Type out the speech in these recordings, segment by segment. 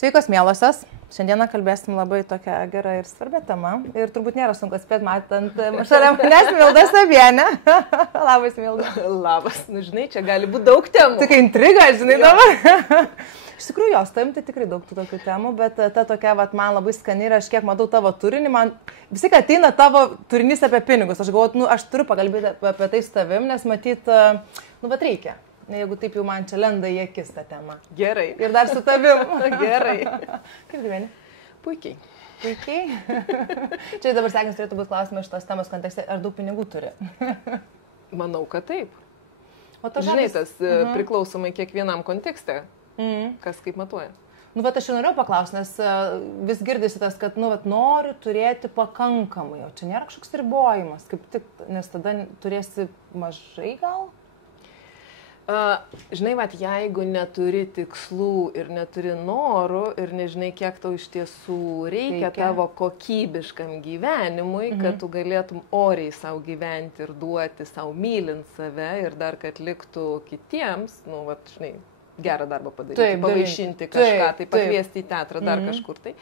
Sveikos mielosios. Šiandieną kalbėsim labai tokią gerą ir svarbią temą. Ir turbūt nėra sunku spėti matant šalia manęs Milda Savienė. Labas, Milda. Labas. Nu, žinai, čia gali būti daug temų. Tik intriga, žinai, dabar. Iš tikrųjų, jos taim tai tikrai daug tų tokių temų, bet ta tokia, man labai skani ir aš kiek matau tavo turinį, man visi, kad ateina tavo turinys apie pinigus. Aš galvoju, aš turiu pakalbėti apie tai su tavim, nes matyt, bet reikia. Jeigu taip jau man čia lenda į akis tą temą. Gerai. Ir dar su tavim. Gerai. Kaip gyveni? Puikiai. Puikiai. Čia dabar sekinis turėtų būti klausimas šitos temos kontekste, ar daug pinigų turi? Manau, kad taip. O to žinai, tas priklausomai kiekvienam kontekste, kas kaip matuoja. Nu, bet aš jau norėjau paklausti, nes vis girdisi tas, kad, noriu turėti pakankamai, o čia nėra kažkoks ribojimas, kaip tik, nes tada turėsi mažai gal? Žinai, jeigu neturi tikslų ir neturi norų ir nežinai, kiek tau iš tiesų reikia tavo kokybiškam gyvenimui, kad tu galėtum oriai savo gyventi ir duoti savo mylint save ir dar, kad liktų kitiems, žinai, gerą darbą padaryti, pavaišinti kažką, tai pakviesti į teatrą, dar kažkur tai.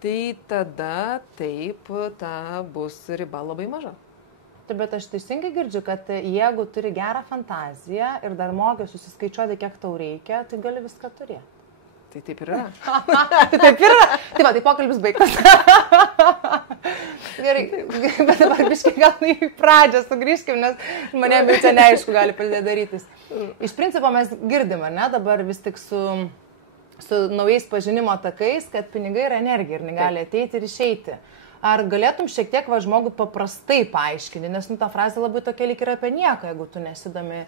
Tai tada taip, ta bus riba labai maža. Bet aš teisingai girdžiu, kad jeigu turi gerą fantaziją ir dar moki susiskaičiuoti, kiek tau reikia, tai gali viską turėti. Tai taip yra. Tai taip yra. Tai pokalbis baigtas. Gerai, bet dabar biškai gal į pradžią sugrįžkim, nes manėm jau čia neaišku gali pradėti darytis. Iš principo mes girdim, ar ne, dabar vis tik su naujais pažinimo takais, kad pinigai yra energija ir negali ateiti ir išeiti. Ar galėtum šiek tiek žmogui paprastai paaiškinti, nes ta frazė labai tokia lyg yra apie nieką, jeigu tu nesidomi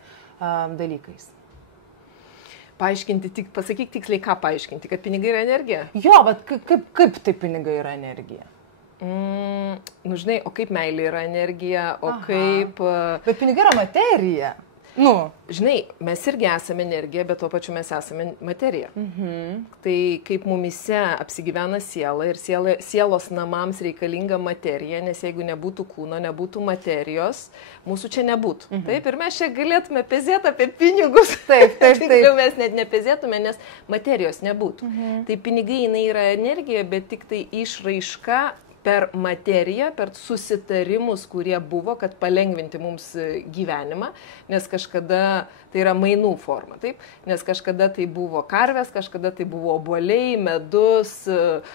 dalykais. Paaiškinti, pasakyk tiksliai, ką paaiškinti, kad pinigai yra energija? Jo, bet kaip tai pinigai yra energija? Žinai, o kaip meilė yra energija, o kaip... Bet pinigai yra materija. Žinai, mes irgi esame energija, bet tuo pačiu mes esame materija. Tai kaip mumise apsigyvena siela ir sielos namams reikalinga materija, nes jeigu nebūtų kūno, nebūtų materijos, mūsų čia nebūtų. Taip, ir mes čia galėtume pezėti apie pinigus. Taip. Jau mes net nepezėtume, nes materijos nebūtų. Tai pinigai, jinai yra energija, bet tik tai išraiška per materiją, per susitarimus, kurie buvo, kad palengvinti mums gyvenimą, nes kažkada tai yra mainų forma, taip? Nes kažkada tai buvo karvės, kažkada tai buvo obuoliai, medus,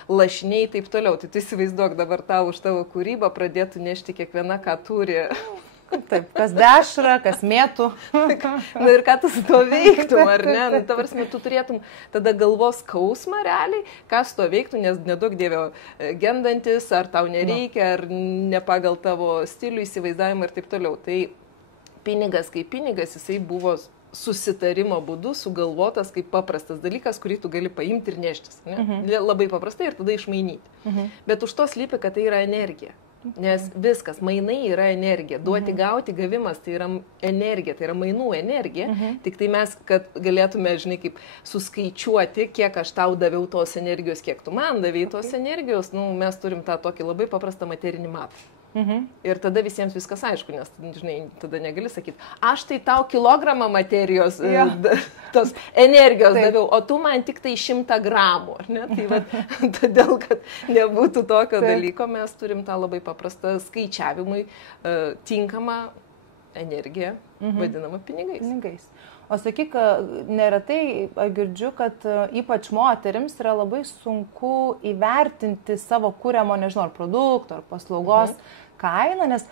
lašiniai, taip toliau. Tai tu įsivaizduok, dabar tau už tavo kūrybą pradėtų nešti kiekviena, ką turi. Taip, kas dešra, kas mėtų. Ir ką tu su to veiktum, ar ne? Tavarsime, tu turėtum tada galvos skausmą realiai, ką su to veiktum, nes nedaug dievio gendantis, ar tau nereikia, ar ne pagal tavo stilių, įsivaizdavimą ir taip toliau. Tai pinigas kaip pinigas, jisai buvo susitarimo būdu sugalvotas kaip paprastas dalykas, kurį tu gali paimti ir neštis. Labai paprastai ir tada išmainyti. Bet už to slypi, kad tai yra energija. Nes viskas, mainai yra energija, duoti, gauti, gavimas tai yra energija, tai yra mainų energija, tik tai mes, kad galėtume, žinai, kaip suskaičiuoti, kiek aš tau daviau tos energijos, kiek tu man davėjai tos energijos, mes turim tą tokį labai paprastą materinį matą. Ir tada visiems viskas aišku, nes, žinai, tada negali sakyti, aš tai tau kilogramą materijos, tos energijos daviau, o tu man tik tai 100 gramų, ar ne? Tai todėl, kad nebūtų tokio dalyko, mes turim tą labai paprastą skaičiavimui tinkamą energiją, vadinamą pinigais. O sakyk, neretai girdžiu, kad ypač moterims yra labai sunku įvertinti savo kuriamo, nežinau, ar produkto, ar paslaugos kainą, nes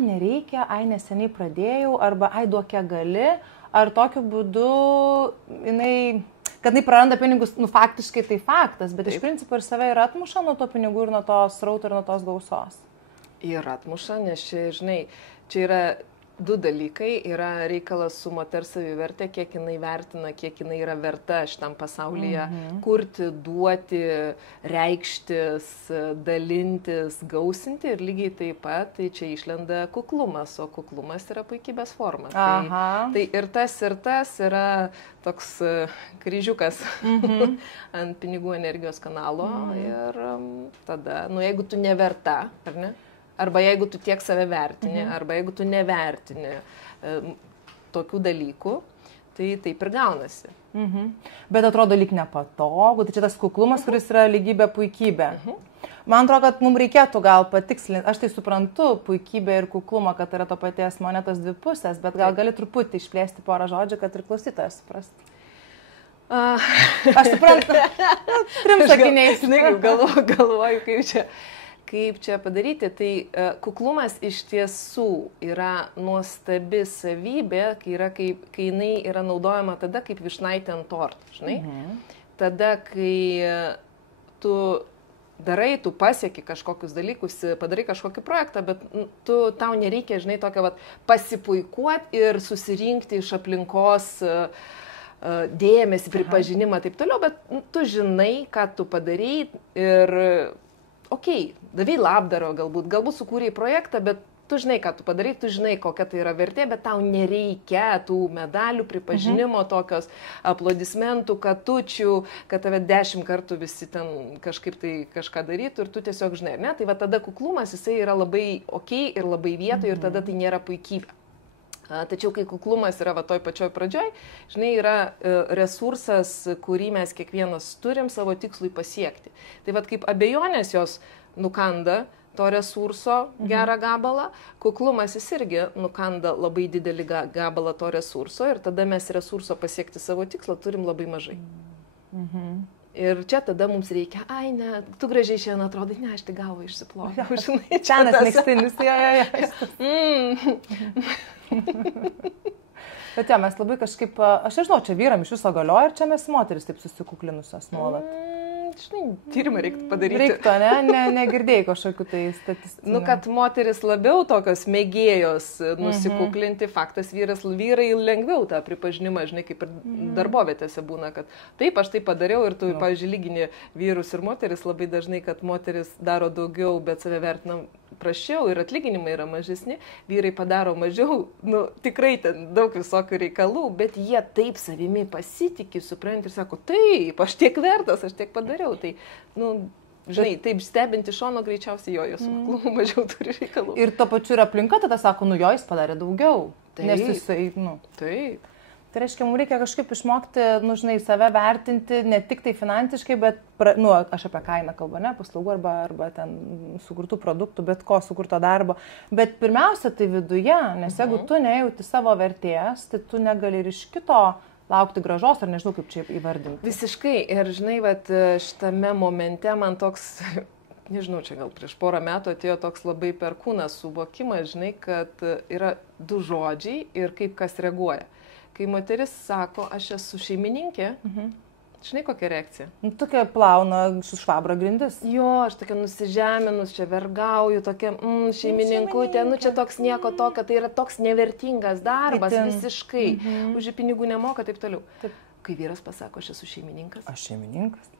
nereikia, neseniai pradėjau, arba duok kiek gali, ar tokiu būdu kad jinai praranda pinigus, faktiškai tai faktas, bet iš principo ir save ir atmuša nuo to pinigų ir nuo to srauto ir nuo tos gausos. Ir atmuša, nes čia, žinai, čia yra du dalykai, yra reikalas su moters savivertė, kiek jinai vertina, kiek jinai yra verta šitam pasaulyje, kurti, duoti, reikštis, dalintis, gausinti ir lygiai taip pat, tai čia išlenda kuklumas, o kuklumas yra puikybės forma. Tai ir tas yra toks kryžiukas ant pinigų energijos kanalo ir tada, jeigu tu neverta, ar ne? Arba jeigu tu tiek save vertini, arba jeigu tu nevertini tokių dalykų, Tai taip ir gaunasi. Bet atrodo lyg nepatogu, tai čia tas kuklumas, kuris yra lygybė puikybė. Man atrodo, kad mums reikėtų gal patikslinti, aš tai suprantu puikybę ir kuklumą, kad yra to paties monetos dvi pusės, bet gal gali truputį išplėsti porą žodžių, kad ir klausytojas suprastų. Aš suprantu, 3 sakiniais. Galvoju, kaip čia padaryti. Tai kuklumas iš tiesų yra nuostabi savybė, kai jinai yra naudojama tada kaip vyšnaitė ant torto, žinai. Tada, kai tu darai, tu pasieki kažkokius dalykus, padarai kažkokį projektą, bet tau nereikia, žinai, tokio pasipuikuoti ir susirinkti iš aplinkos dėmesį, pripažinimą, taip toliau, bet tu žinai, ką tu padarai ir, davai labdaro galbūt sukūrei projektą, bet tu žinai, ką tu padarai, tu žinai, kokia tai yra vertė, bet tau nereikia tų medalių, pripažinimo, tokios aplodismentų, katučių, kad tave 10 kartų visi ten kažkaip tai kažką darytų ir tu tiesiog žinai, ne? Tai va tada kuklumas, jisai yra labai ir labai vietoje ir tada tai nėra puikybė. Tačiau, kai kuklumas yra toj pačioj pradžioj, žinai, yra resursas, kurį mes kiekvienas turim savo tikslui pasiekti. Tai kaip abejonės jos nukanda to resurso gerą gabalą, kuklumas jis irgi nukanda labai didelį gabalą to resurso ir tada mes resurso pasiekti savo tikslą turim labai mažai. Ir čia tada mums reikia, ne, tu gražiai šiandien atrodai, ne, aš tik galvą išsiploviau, žinai. Čianas mėgstinis, Bet mes labai kažkaip, aš nežinau, čia vyram iš viso galioja ir čia mes moteris taip susikuklinusios nuolat. Žinai, tyrimą reiktų padaryti. Reiktų, ne? Negirdėjai kažkokių tai statistikų. Kad moteris labiau tokios mėgėjos nusikuklinti, faktas vyrai lengviau tą pripažinimą, žinai, kaip ir darbovietėse būna, kad taip, aš tai padariau ir tu, pavyzdžiui, lygini vyrus ir moteris labai dažnai, kad moteris daro daugiau, bet save vertinam prašiau ir atlyginimai yra mažesni, vyrai padaro mažiau, tikrai ten daug visokių reikalų, bet jie taip savimi pasitikė, supranta ir sako, taip, aš tiek vertas, aš tiek padariau. Tai, žinai, taip stebinti šono greičiausiai jos kuklumu mažiau turi reikalų. Ir to pačiu ir aplinka tada sako, jis padarė daugiau. Taip. Nes jisai, Taip. Tai reiškia, mums reikia kažkaip išmokti, žinai, save vertinti ne tik tai finansiškai, bet, aš apie kainą kalbu, ne, paslaugų arba ten sukurtų produktų, bet ko sukurto darbo. Bet pirmiausia, tai viduje, nes jeigu tu nejauti savo vertės, tai tu negali ir iš kito laukti gražos, ar nežinau, kaip čia įvardinti. Visiškai. Ir, žinai, šitame momente man toks, nežinau, čia gal prieš porą metų atėjo toks labai per kūną suvokimas, žinai, kad yra 2 žodžiai ir kaip kas reaguoja. Kai moteris sako, aš esu šeimininkė, žinai, kokia reakcija? Tokia plauna su švabra grindis. Jo, aš tokia nusižeminus, čia vergauju, tokia šeimininkutė, čia toks nieko tokio, tai yra toks nevertingas darbas, visiškai, už pinigų nemoka, taip toliau. Taip. Kai vyras pasako, aš esu šeimininkas. Aš šeimininkas.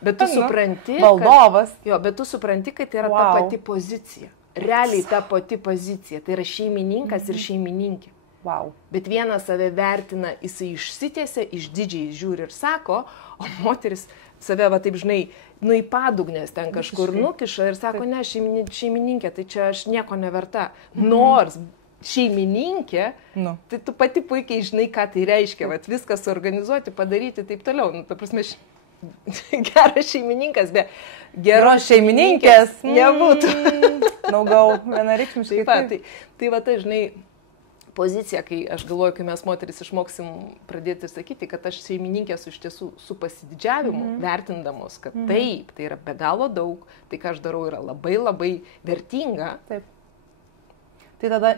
Bet tu supranti, valdovas. Bet tu supranti, kad tai yra ta pati pozicija. Realiai ta pati pozicija. Tai yra šeimininkas ir šeimininkė. Wow. Bet vienas save vertina, jisai išsitiesia, išdidžiai žiūri ir sako, o moteris save, taip žinai, į padugnės ten kažkur nukiša ir sako, ne, šeimininkė, tai čia aš nieko neverta. Nors šeimininkė, tai tu pati puikiai žinai, ką tai reiškia, viską suorganizuoti, padaryti taip toliau. Ta prasme, geras šeimininkas, be geros šeimininkės nebūtų. Gal vienareikšmiškai. Tai žinai, pozicija, kai aš galvoju, kai mes moteris išmoksim pradėti sakyti, kad aš šeimininkės iš tiesų su pasididžiavimu, vertindamos, kad taip, tai yra be galo daug, tai ką aš darau yra labai labai vertinga. Taip. Tai tada,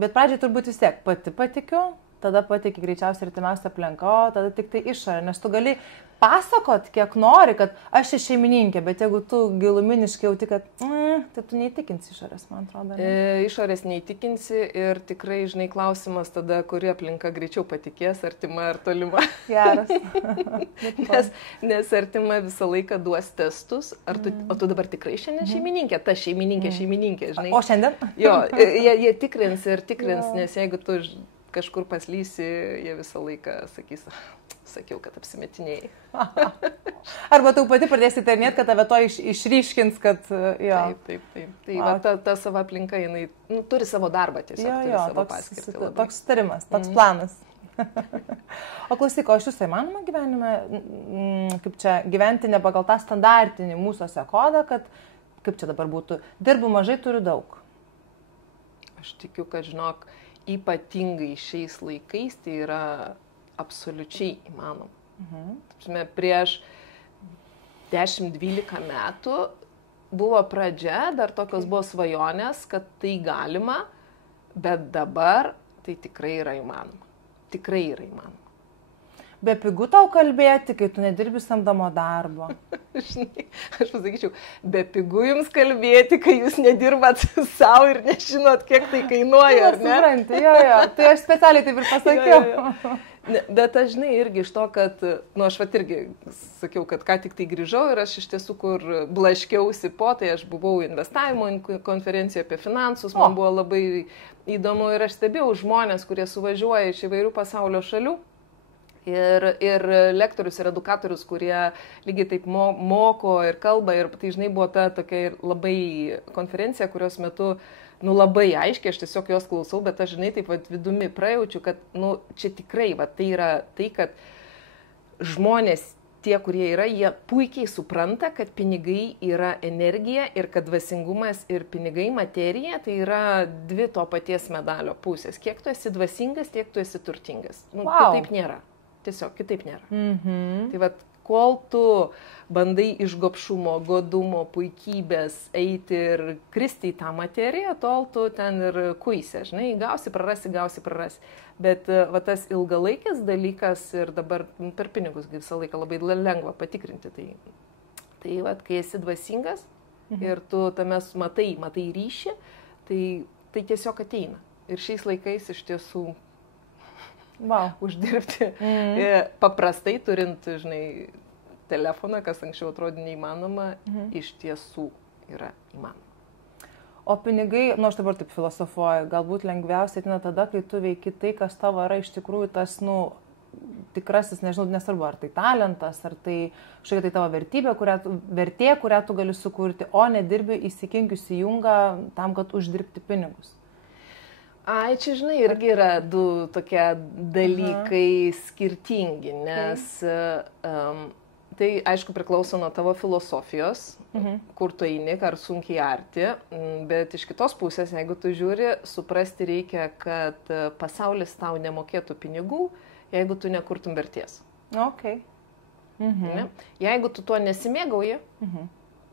bet pradžiai turbūt vis tiek pati patikiu, tada patiki greičiausiai artimiausia aplinka, o tada tik tai išorė, nes tu gali pasakot, kiek nori, kad aš esu šeimininkė, bet jeigu tu giluminiškai jauti, kad tai tu neįtikinsi išorės, man atrodo. Išorės neįtikinsi ir tikrai, žinai, klausimas tada, kuri aplinka greičiau patikės, artima ar tolima. Geras. nes artima visą laiką duos testus, o tu dabar tikrai šiandien šeimininkė, ta šeimininkė, žinai. O šiandien? Jo, jie tikrins, nes jeigu tu kažkur paslysi, jie visą laiką sakys, sakiau, kad apsimetinėjai. Arba tu pati pradėsi įtarinėti, kad tave to išryškins, kad jo. Taip. Tai ta savo aplinka, jinai turi savo darbą tiesiog, turi savo paskirtį. Toks sutarimas, toks planas. O klausyk, o iš jūsų įmanoma gyvenime, kaip čia, gyventi ne pagal tą standartinį mūsųse kodą, kad, kaip čia dabar būtų, dirbu mažai, turiu daug? Aš tikiu, kad, žinok, ypatingai šiais laikais tai yra absoliučiai įmanoma. Prieš 10-12 metų buvo pradžia, dar tokios buvo svajonės, kad tai galima, bet dabar tai tikrai yra įmanoma. Tikrai yra įmanoma. Be pigu tau kalbėti, kai tu nedirbi samdomo darbo. Žinai, aš pasakyčiau, be pigu jums kalbėti, kai jūs nedirbat savo ir nežinot, kiek tai kainuoja, ar ne? Supranti, jo. Tai aš specialiai taip ir pasakiau. Bet aš, žinai, irgi iš to, kad, aš irgi sakiau, kad ką tik tai grįžau ir aš iš tiesų, kur blaškiausi tai aš buvau investavimo konferencijoje apie finansus, man buvo labai įdomu ir aš stebėjau žmonės, kurie suvažiuoja iš įvairių pasaulio šalių ir lektorius ir edukatorius, kurie lygiai taip moko ir kalba ir tai, žinai, buvo ta tokia labai konferencija, kurios metu labai aiškiai, aš tiesiog jos klausau, bet aš, žinai, taip vidumi prajaučiu, kad, čia tikrai, tai yra tai, kad žmonės, tie, kurie yra, jie puikiai supranta, kad pinigai yra energija ir kad dvasingumas ir pinigai, materija, tai yra dvi to paties medalio pusės. Kiek tu esi dvasingas, tiek tu esi turtingas. Kitaip nėra. Tiesiog kitaip nėra. Tai kol tu bandai iš gobšumo, godumo, puikybės eiti ir kristi į tą materiją, tol tu ten ir kuisi, žinai, gausi, prarasi. Bet tas ilgalaikis dalykas ir dabar per pinigus visą laiką labai lengva patikrinti. Tai kai esi dvasingas ir tu tame matai ryšį, tai tiesiog ateina. Ir šiais laikais iš tiesų uždirbti paprastai turint, žinai, telefoną, kas anksčiau atrodė neįmanoma, iš tiesų yra įmanoma. O pinigai, aš dabar taip filosofuoju, galbūt lengviausiai ateina tada, kai tu veiki tai, kas tavo yra iš tikrųjų tas, tikrasis, nežinau, nesvarbu, ar tai talentas, ar tai kažkokia tai tavo vertė, kurią tu gali sukurti, o nedirbi įsikinkiusi jungą tam, kad uždirbti pinigus. Čia, žinai, irgi yra du tokie dalykai skirtingi, nes tai, aišku, priklauso nuo tavo filosofijos, kur tu eini, ar sunkiai arti, bet iš kitos pusės, jeigu tu žiūri, suprasti reikia, kad pasaulis tau nemokėtų pinigų, jeigu tu nekurtum vertės. Okay. Ne? Jeigu tu tuo nesimėgauji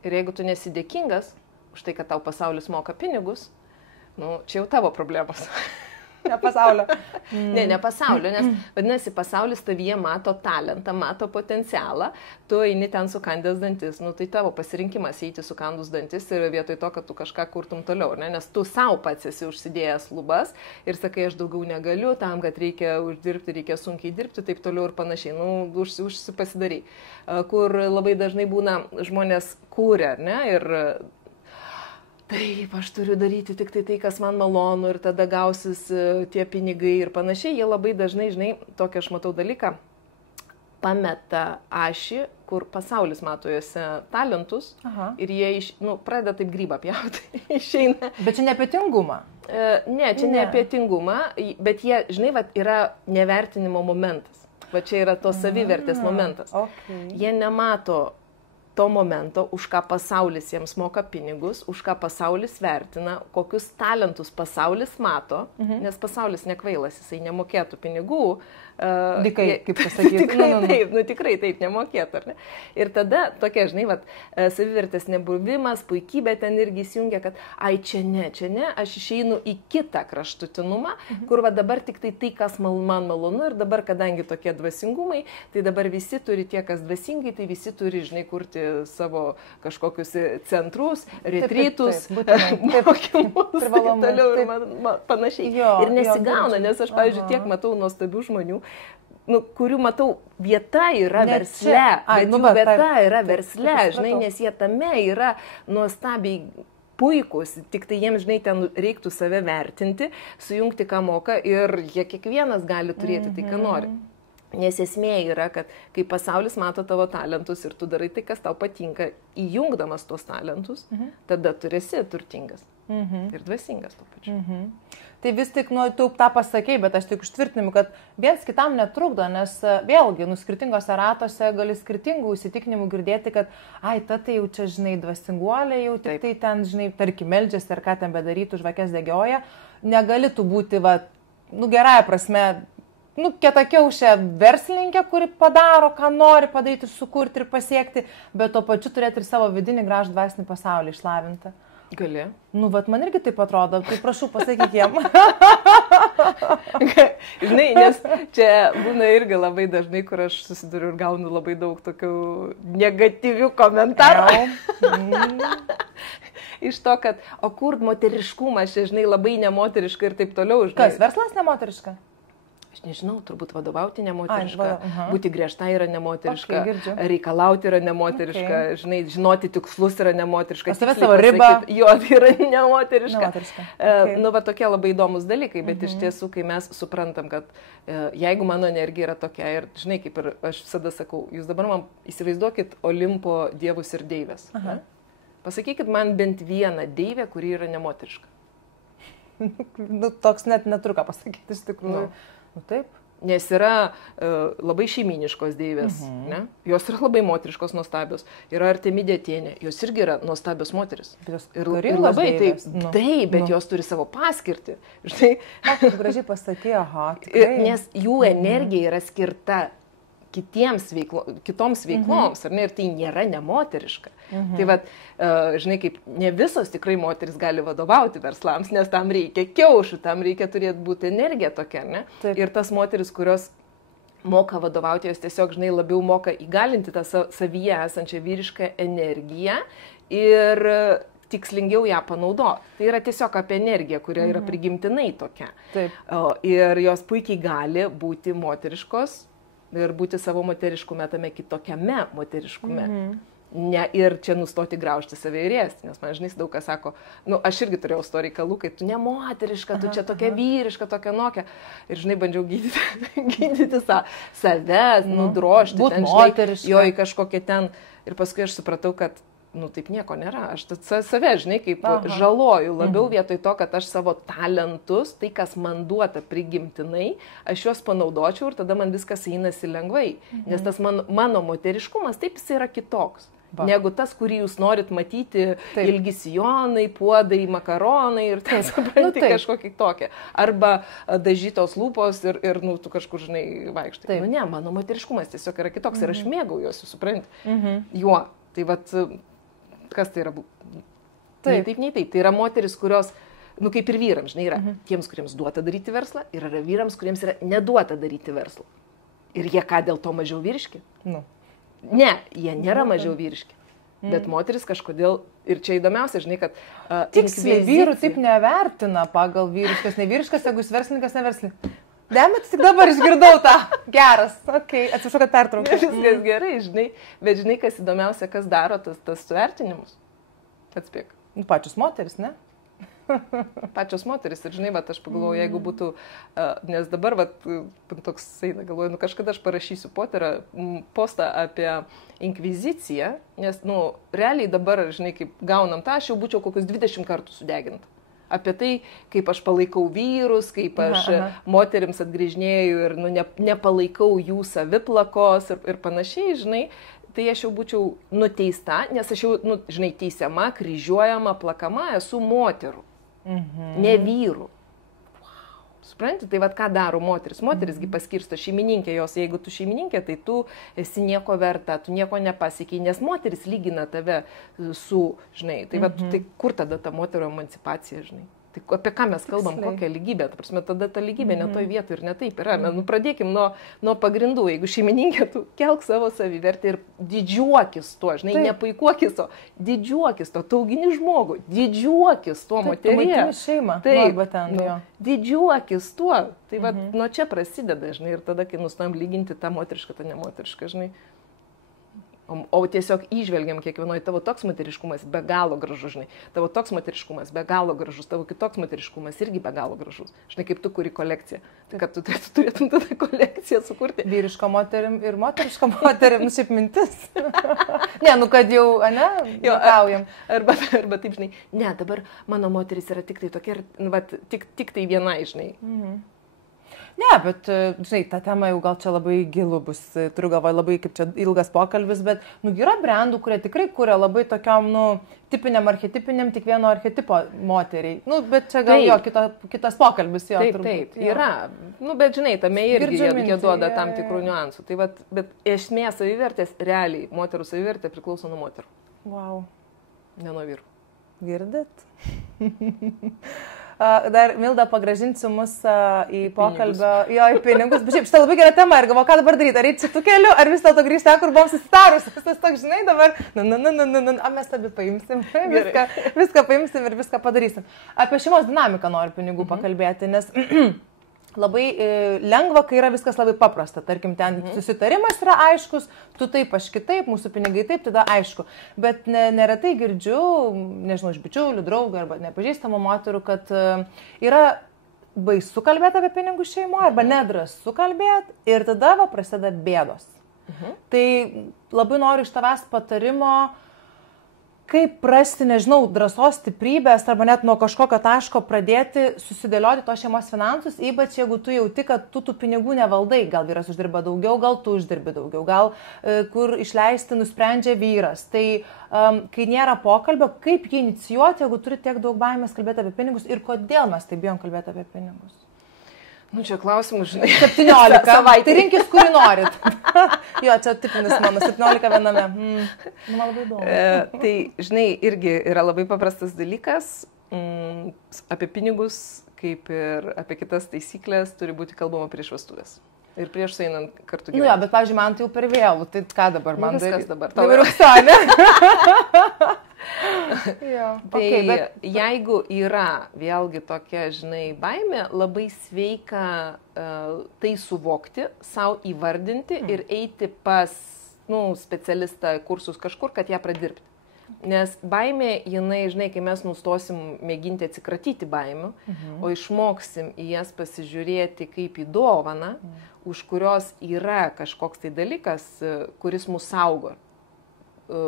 ir jeigu tu nesi dėkingas už tai, kad tau pasaulis moka pinigus, čia jau tavo problemos. Ne pasaulio. Ne pasaulio, nes vadinasi, pasaulis tavyje mato talentą, mato potencialą, tu eini ten sukandęs dantis, tai tavo pasirinkimas eiti sukandus dantis ir vietoj to, kad tu kažką kurtum toliau, ne? Nes tu savo pats esi užsidėjęs lubas ir sakai, aš daugiau negaliu, tam, kad reikia uždirbti, reikia sunkiai dirbti, taip toliau ir panašiai, užsipasidarai, kur labai dažnai būna žmonės kūrė, ne, ir taip, aš turiu daryti tik tai, kas man malonu ir tada gausis tie pinigai ir panašiai. Jie labai dažnai, žinai, tokį aš matau dalyką, pameta ašį, kur pasaulis mato juose talentus ir jie pradeda taip grybą pjauti, išeina. Bet čia ne apie tingumą. Čia ne apie tingumą, bet jie, žinai, yra nevertinimo momentas. Čia yra tos savivertės momentas. Okay. Jie nemato to momento, už ką pasaulis jiems moka pinigus, už ką pasaulis vertina, kokius talentus pasaulis mato, nes pasaulis nekvailas, jisai nemokėtų pinigų. Dikai, kaip pasakyti. Tikrai taip nemokėtų, ar ne? Ir tada tokia, žinai, savivertės nebuvimas, puikybė ten irgi įsijungia, kad čia ne, aš išeinu į kitą kraštutinumą, kur dabar tik tai, kas man malonu ir dabar, kadangi tokie dvasingumai, tai dabar visi turi tie, kas dvasingai, tai visi turi, žinai, kurti savo kažkokius centrus, retrytus, mokymus, toliau ir panašiai. Ir nesigauna, nes aš, pavyzdžiui, tiek matau nuostabių žmonių, kurių matau, vieta yra versle, vieta yra versle, žinai, nes jie tame yra nuostabiai puikus, tik tai jiems, žinai, ten reiktų save vertinti, sujungti, ką moka ir jie kiekvienas gali turėti tai, ką nori. Nes esmė yra, kad kai pasaulis mato tavo talentus ir tu darai tai, kas tau patinka, įjungdamas tuos talentus, tada tu esi turtingas ir dvasingas tuo pačiu. Tai vis tik, tu tą pasakei, bet aš tik užtvirtinimu, kad viens kitam netrukdo, nes vėlgi, skirtingose ratose gali skirtingų įsitikinimų girdėti, kad, tai jau čia, žinai, dvasinguolė, jau tik tai ten, žinai, tarkim, meldžiasi ar ką ten bedarytų, žvakės degioja, negali tu būti, gerąją prasme, kietakiaušė verslininkė, kuri padaro, ką nori padaryti, sukurti ir pasiekti, bet tuo pačiu turėti ir savo vidinį gražų dvasinį pasaulį išlavintą. Gali. Man irgi taip atrodo, tai prašau, pasakyk jiem. Žinai, nes čia būna irgi labai dažnai, kur aš susiduriu ir gaunu labai daug tokių negatyvių komentarų. Iš to, kad, o kur moteriškumas, čia, žinai, labai nemoteriška ir taip toliau. Žinai. Kas, verslas nemoteriška? Aš nežinau, turbūt vadovauti nemoteriška, būti griežta yra nemoteriška, reikalauti yra nemoteriška, žinai, žinoti tikslus yra nemoteriška. Savę savo ribą. Jo, yra nemoteriška. Tokie labai įdomus dalykai, bet iš tiesų, kai mes suprantam, kad jeigu mano energija yra tokia ir, žinai, kaip ir aš visada sakau, jūs dabar man įsivaizduokit Olimpo dievus ir deivės. Pasakykit man bent vieną deivę, kuri yra nemoteriška. Toks net neturiu ką pasakyti, iš tikrųjų. Taip. Nes yra labai šeiminiškos deivės, ne? Jos yra labai moteriškos, nuostabios. Yra Artemidė Atėnė, jos irgi yra nuostabios moteris. Ir labai taip, bet jos turi savo paskirtį. Žinai? Gražiai pasakė, nes jų energija yra skirta kitoms veikloms, ar ne, ir tai nėra nemoteriška. Tai žinai, kaip ne visos tikrai moteris gali vadovauti verslams, nes tam reikia kiaušų, tam reikia turėti būti energija tokia, ne? Taip. Ir tas moteris, kurios moka vadovauti, jos tiesiog, žinai, labiau moka įgalinti tą savyje esančią vyrišką energiją ir tikslingiau ją panaudoti. Tai yra tiesiog apie energiją, kuria yra prigimtinai tokia. Taip. Ir jos puikiai gali būti moteriškos, ir būti savo moteriškume tame kitokiame moteriškume. Ir čia nustoti graužti save ir ėsti, nes man, žinai, daug kas sako, aš irgi turėjau sto reikalų, kai tu nemoteriška, tu čia tokia vyriška, tokia nokia. Ir, žinai, bandžiau gydyti save, nudrošti. Būt moteriška. Jo į kažkokią ten. Ir paskui aš supratau, kad taip nieko nėra. Aš save, žinai, kaip žaloju labiau vietoj to, kad aš savo talentus, tai, kas man duota prigimtinai, aš juos panaudočiau ir tada man viskas einasi lengvai. Nes tas mano moteriškumas, taip jis yra kitoks. Negu tas, kurį jūs norit matyti, ilgi sijonai, puodai, makaronai ir ten, supranti, kažkokį tokį. Arba dažytos lūpos ir tu kažkur, žinai, vaikštai. Ne, mano moteriškumas tiesiog yra kitoks ir aš mėgaujuosi, supranti, juo. Tai kas tai yra? Nei taip. Tai yra moteris, kurios, kaip ir vyrams, žinai, yra tiems, kuriems duota daryti verslą, ir yra vyrams, kuriems yra neduota daryti verslą. Ir jie ką dėl to mažiau vyriški? Ne, jie nėra mažiau vyriški. Bet moteris kažkodėl, ir čia įdomiausia, žinai, kad tiksliai vyrų taip nevertina pagal vyriškas, nevyriškas, jeigu jis verslininkas, neverslininkas. Demet, tik dabar išgirdau tą. Geras, atsiprašau, kad pertraukiau. Viskas gerai, žinai, bet žinai, kas įdomiausia, kas daro tas vertinimus. Atspėk. Pačios moteris, ne? Pačios moteris. Ir žinai, aš pagalvoju, jeigu būtų, nes dabar, toks eina, galvoju, kažkada aš parašysiu postą apie inkviziciją, nes, realiai dabar, žinai, kaip gaunam tą, aš jau būčiau kokius 20 kartų sudeginta. Apie tai, kaip aš palaikau vyrus, kaip aš moterims atgrįžinėju ir nepalaikau jų saviplakos ir panašiai, žinai. Tai aš jau būčiau nuteista, nes aš jau, žinai, teisiama, kryžiuojama, plakama, esu moterų, ne vyrų. Supranti, tai ką daro moteris? Moterisgi paskirsto šeimininkė jos, jeigu tu šeimininkė, tai tu esi nieko verta, tu nieko nepasiekiai, nes moteris lygina tave su, žinai, tai kur tada ta moterų emancipacija, žinai? Tai apie ką mes kalbam, kokią lygybę, ta prasme, tada ta lygybė ne toj vietoj ir ne taip yra. Pradėkim nuo pagrindų, jeigu šeimininkė, tu kelk savo savivertę ir didžiuokis tuo, žinai, nepuikuokis to, didžiuokis to, taugini žmogų, didžiuokis tuo moterėje. Taip, didžiuokis tuo. Tai nuo čia prasideda, žinai, ir tada, kai nustojam lyginti tą moterišką, tą nemoterišką, žinai. O tiesiog įžvelgiam kiekvienoje tavo toks moteriškumas be galo gražus, žinai. Tavo toks moteriškumas be galo gražus, tavo kitoks moteriškumas irgi be galo gražus. Žinai, kaip tu kuri kolekciją. Tai kad tu turėtum tada kolekciją sukurti. Vyriška moterim ir moteriška moterim, šiaip mintis. Ne, nu kad jau, ne, juokaujam. Arba taip, žinai, ne, dabar mano moteris yra tik tai tokia, tik tai viena, žinai. Ne, bet, žinai, ta tema jau gal čia labai gilu bus, turiu galvoje labai kaip čia ilgas pokalbis, bet, yra brandų, kurie tikrai kuria labai tokiam, tipiniam, archetipiniam, tik vieno archetipo moteriai. Bet čia gal jo kitas pokalbis jo. Taip, yra. Bet, žinai, tame irgi jie duoda tam tikrų niuansų. Tai bet esmė savivertės, realiai, moterų savivertė priklauso nuo moterų. Wow. Ne nuo vyrų. Girdit? Dar, Milda, pagražinsiu mus į pokalbio, į pinigus. Bet šiaip, šitą labai gerą temą ir galvoju, ką dabar daryti. Ar eiti šitų kelių, ar vis dėlto grįžti ten, kur buvom susitarus. Tas toks, žinai, dabar, mes abi paimsim, viską paimsim ir viską padarysim. Apie šeimos dinamiką noriu pinigų pakalbėti, nes labai lengva, kai yra viskas labai paprasta. Tarkim, ten susitarimas yra aiškus, tu taip, aš kitaip, mūsų pinigai taip, tada aišku. Bet neretai girdžiu, nežinau, iš bičiulių, draugų arba nepažįstamų moterų, kad yra baisu kalbėti apie pinigų šeimoje arba nedrąsu kalbėti ir tada prasideda bėdos. Tai labai noriu iš tavęs patarimo, kaip rasti, nežinau, drąsos, stiprybės arba net nuo kažkokio taško pradėti susidėlioti to šeimos finansus, ypač jeigu tu jauti, kad tu tų pinigų nevaldai. Gal vyras uždirba daugiau, gal tu uždirbi daugiau, gal kur išleisti nusprendžia vyras. Tai kai nėra pokalbio, kaip jį inicijuoti, jeigu turi tiek daug baimės kalbėti apie pinigus ir kodėl mes taip bijom kalbėti apie pinigus? Čia klausimų, žinai. 17 savaitę. Tai rinkis, kurį norit. Jo, čia tipinis mano, 17 viename. Man labai įdomu. Tai, žinai, irgi yra labai paprastas dalykas. Apie pinigus, kaip ir apie kitas taisyklės, turi būti kalbama prieš vestuvės. Ir prieš einant kartu gyventi. Jo, bet, pavyzdžiui, man tai jau per vėlų. Tai ką dabar man daryti? Viskas dabar. Dabar rugsane. Jeigu yra vėlgi tokia, žinai, baimė, labai sveika tai suvokti, savo įvardinti ir eiti pas specialistą kursus kažkur, kad ją pradirbti. Nes baimė, jinai, žinai, kai mes nustosim mėginti atsikratyti baimių, o išmoksim į jas pasižiūrėti kaip į dovaną, už kurios yra kažkoks tai dalykas, kuris mus saugo,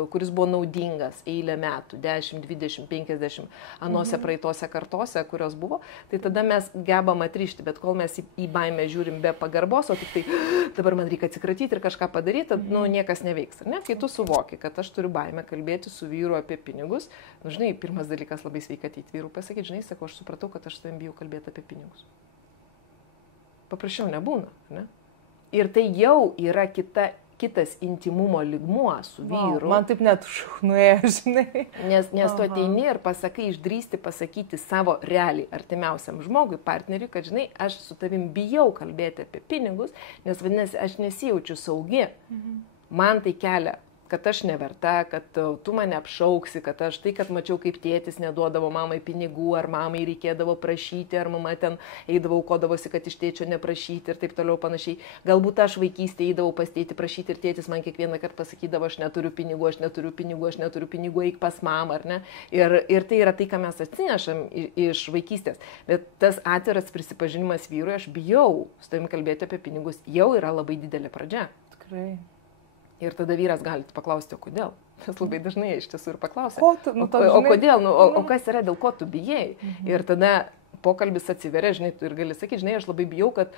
kuris buvo naudingas eilę metų, 10, 20, 50, anose praeitose kartose, kurios buvo, tai tada mes gebam atrišti, bet kol mes į baimę žiūrim be pagarbos, o tik tai dabar man reikia atsikratyti ir kažką padaryti, niekas neveiks. Ne? Kai tu suvoki, kad aš turiu baimę kalbėti su vyru apie pinigus, žinai, pirmas dalykas labai sveika ateiti vyrų pasakyti, žinai, sakau, aš supratau, kad aš savim bijau kalbėti apie pinigus. Paprasčiau nebūna, ne? Ir tai jau yra kitas intimumo lygmuo su vyru. Man taip net nuėjo, žinai. Nes tu ateini ir pasakai, išdrįsti pasakyti savo realiai artimiausiam žmogui, partneriui, kad, žinai, aš su tavim bijau kalbėti apie pinigus, nes vadinasi, aš nesijaučiu saugi. Man tai kelia, kad aš neverta, kad tu mane apšauksi, kad aš tai, kad mačiau, kaip tėtis neduodavo mamai pinigų, ar mamai reikėdavo prašyti, ar mama ten eidavo, kodavosi, kad iš tėčio neprašyti ir taip toliau panašiai. Galbūt aš vaikystėje eidavau pas tėtį prašyti ir tėtis man kiekvieną kartą pasakydavo, aš neturiu pinigų, eik pas mamą, ar ne? Ir tai yra tai, ką mes atsinešam iš vaikystės. Bet tas atviras prisipažinimas vyrui, aš bijau su tavimi kalbėti apie pinigus, jau yra labai didelė pradžia. Tikrai. Ir tada vyras galite paklausti, o kodėl? Nes labai dažnai iš tiesų ir paklausia. O kodėl? O kas yra, dėl ko tu bijai? Ir tada pokalbis atsiveria, žinai, tu ir gali sakyti, žinai, aš labai bijau, kad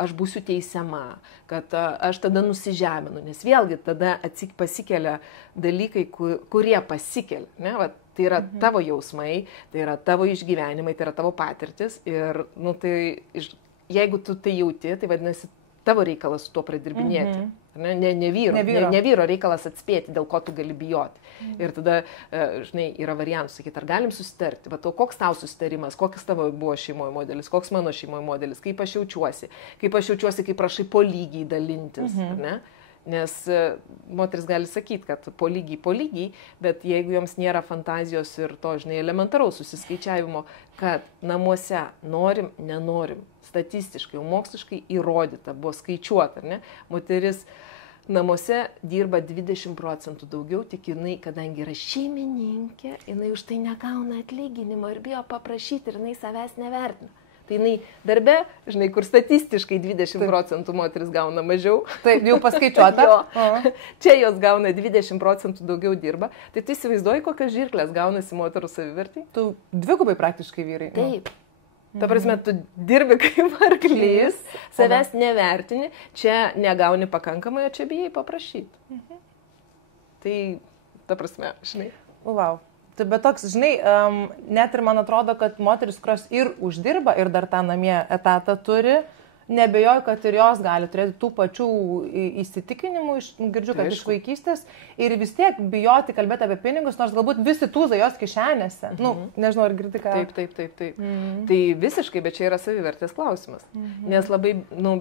aš būsiu teisiama, kad aš tada nusižeminu. Nes vėlgi tada pasikelia dalykai, kurie pasikelia. Ne? Tai yra tavo jausmai, tai yra tavo išgyvenimai, tai yra tavo patirtis. Ir jeigu tu tai jauti, tai vadinasi, tavo reikalas su tuo pradirbinėti. Ne vyro reikalas atspėti, dėl ko tu gali bijoti. Ir tada, žinai, yra variantų sakyti, ar galim susitarti, bet o koks tau susitarimas, koks tavo buvo šeimoje modelis, koks mano šeimoje modelis, kaip aš jaučiuosi, kai prašai po lygiai dalintis, ar ne? Nes moteris gali sakyti, kad po lygiai, bet jeigu joms nėra fantazijos ir to, žinai, elementaraus susiskaičiavimo, kad namuose norim, nenorim, statistiškai, moksliškai įrodyta, buvo skaičiuota, ne? Moteris namuose dirba 20% daugiau, tik jinai, kadangi yra šeimininkė, jinai už tai negauna atlyginimo ir bijo paprašyti ir jinai savęs nevertina. Tai jinai darbe, žinai, kur statistiškai 20% moteris gauna mažiau. Taip, jau paskaičiuota. Čia jos gauna 20% daugiau dirba. Tai tu įsivaizduoji, kokios žirklės gaunasi moterų savivertai? Tu dvigubai praktiškai vyrai. Taip. Ta prasme, tu dirbi kaip arklys, savęs nevertini, čia negauni pakankamai, o čia bijai paprašyti. Tai, ta prasme, žinai. Wow. Bet toks, žinai, net ir man atrodo, kad moteris, kurios ir uždirba ir dar tą namie etatą turi, nebejoju, kad ir jos gali turėti tų pačių įsitikinimų, girdžiu, kad iš vaikystės, ir vis tiek bijoti kalbėti apie pinigus, nors galbūt visi tūza jos kišenėse. Nežinau, ar girdi ką. Taip. Tai visiškai, bet čia yra savivertės klausimas. Nes labai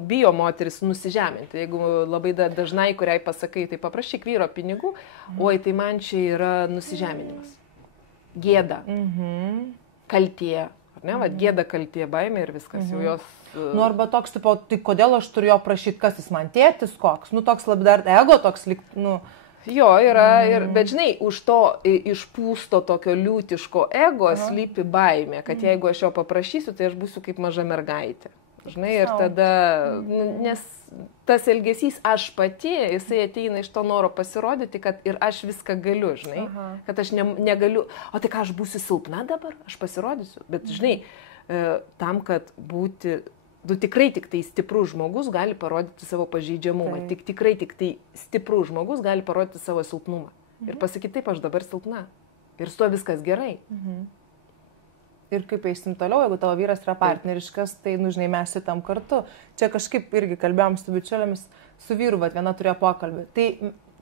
bijo moteris nusižeminti. Jeigu labai dažnai, kuriai pasakai, tai paprašyk vyro pinigų, oi, tai man čia yra nusižeminimas. Gėda, kaltė, ar ne, gėda, kaltė, baimė ir viskas, jau jos... Nu, arba toks, tipo, tai kodėl aš turiu jo prašyti, kas jis man tėtis koks, toks labai dar ego, toks, Jo, yra, bet žinai, už to išpūsto tokio liūtiško ego slypi baimė, kad jeigu aš jo paprašysiu, tai aš būsiu kaip maža mergaitė. Žinai, ir tada, nes tas elgesys aš pati, jisai ateina iš to noro pasirodyti, kad ir aš viską galiu, žinai, kad aš negaliu, o tai ką, aš būsiu silpna dabar, aš pasirodysiu, bet žinai, tam, kad būti, tikrai tik tai stiprus žmogus gali parodyti savo pažeidžiamumą, tikrai tik tai stiprus žmogus gali parodyti savo silpnumą ir pasakyti, taip, aš dabar silpna ir su to viskas gerai. Ir kaip eisim toliau, jeigu tavo vyras yra partneriškas, tai, žinai, mes šitam kartu. Čia kažkaip irgi kalbėjom su bičiulėmis, su vyru, bet viena turėjo pokalbį. Tai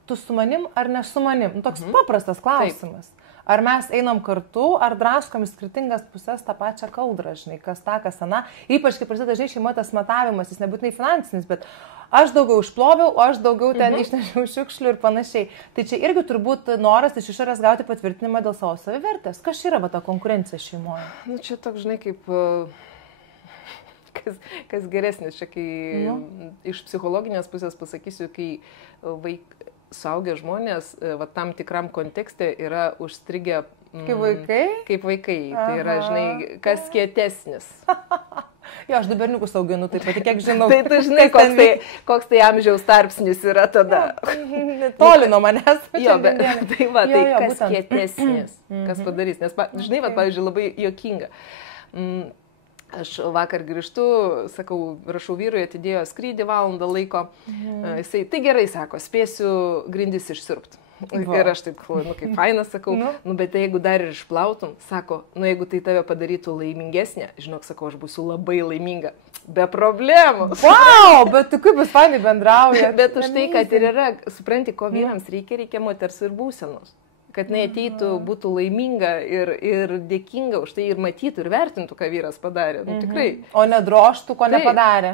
tu su manim ar ne su manim? Toks paprastas klausimas. Taip. Ar mes einam kartu, ar draškom į skirtingas pusės tą pačią kaldrą, žinai, kas tą, kas aną. Ypač, kaip prasideda, žinai, šeimoje tas matavimas, jis nebūtinai finansinis, bet aš daugiau išploviau, o aš daugiau ten išnešiau šiukšlių ir panašiai. Tai čia irgi turbūt noras iš išorės gauti patvirtinimą dėl savo savivertės. Kas yra va ta konkurencija šeimoje? Nu, čia toks, žinai, kaip... Kas geresnis, čia kai iš psichologinės pusės pasakysiu, kai suaugę žmonės va, tam tikram kontekste yra užstrigę kaip vaikai. Kaip vaikai. Tai yra, žinai, kas kietesnis. Jo, aš du berniukus auginu, taip pat, kiek žinau. Tai tu žinai, koks tai amžiaus tarpsnis yra tada. Toli nuo manęs. Jo, bet tai va, tai kas kietesnis, kas padarys. Nes, žinai, va, pavyzdžiui, labai juokinga. Aš vakar grįžtu, sakau, rašau vyrui, atidėjo skrydį valandą laiko. Jisai, tai gerai, sako, spėsiu grindis išsiurbti. Ir aš taip, kaip fainas, sakau, bet jeigu dar ir išplautum, sako, jeigu tai tave padarytų laimingesnė, žinok, sako, aš būsiu labai laiminga. Be problemų. Wow, bet tu kaip jūs fainai bendrauja. Bet už tai, kad ir yra, supranti, ko vyrams reikia moters ir būsenos. Kad jinai ateitų, būtų laiminga ir dėkinga už tai ir matytų ir vertintų, ką vyras padarė. Nu, tikrai. O nedroštų, ko nepadarė.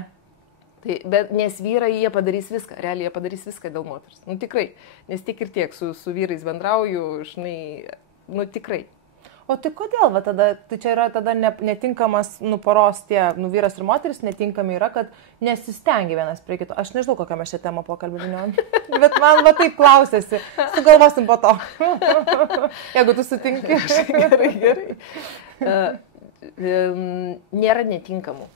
Tai, bet nes vyrai jie padarys viską, realiai jie padarys viską dėl moters. Nu, tikrai. Nes tik ir tiek su vyrais bendrauju, žinai, nu, tikrai. O tai kodėl, va, tada, tai čia yra tada netinkamas, poros tie, vyras ir moteris netinkami yra, kad nesistengia vienas prie kito. Aš nežinau, kokią mes šią temą pokalbinėjom, bet man va taip klausėsi, sugalvosim po to, jeigu tu sutinki. Gerai. Nėra netinkamų.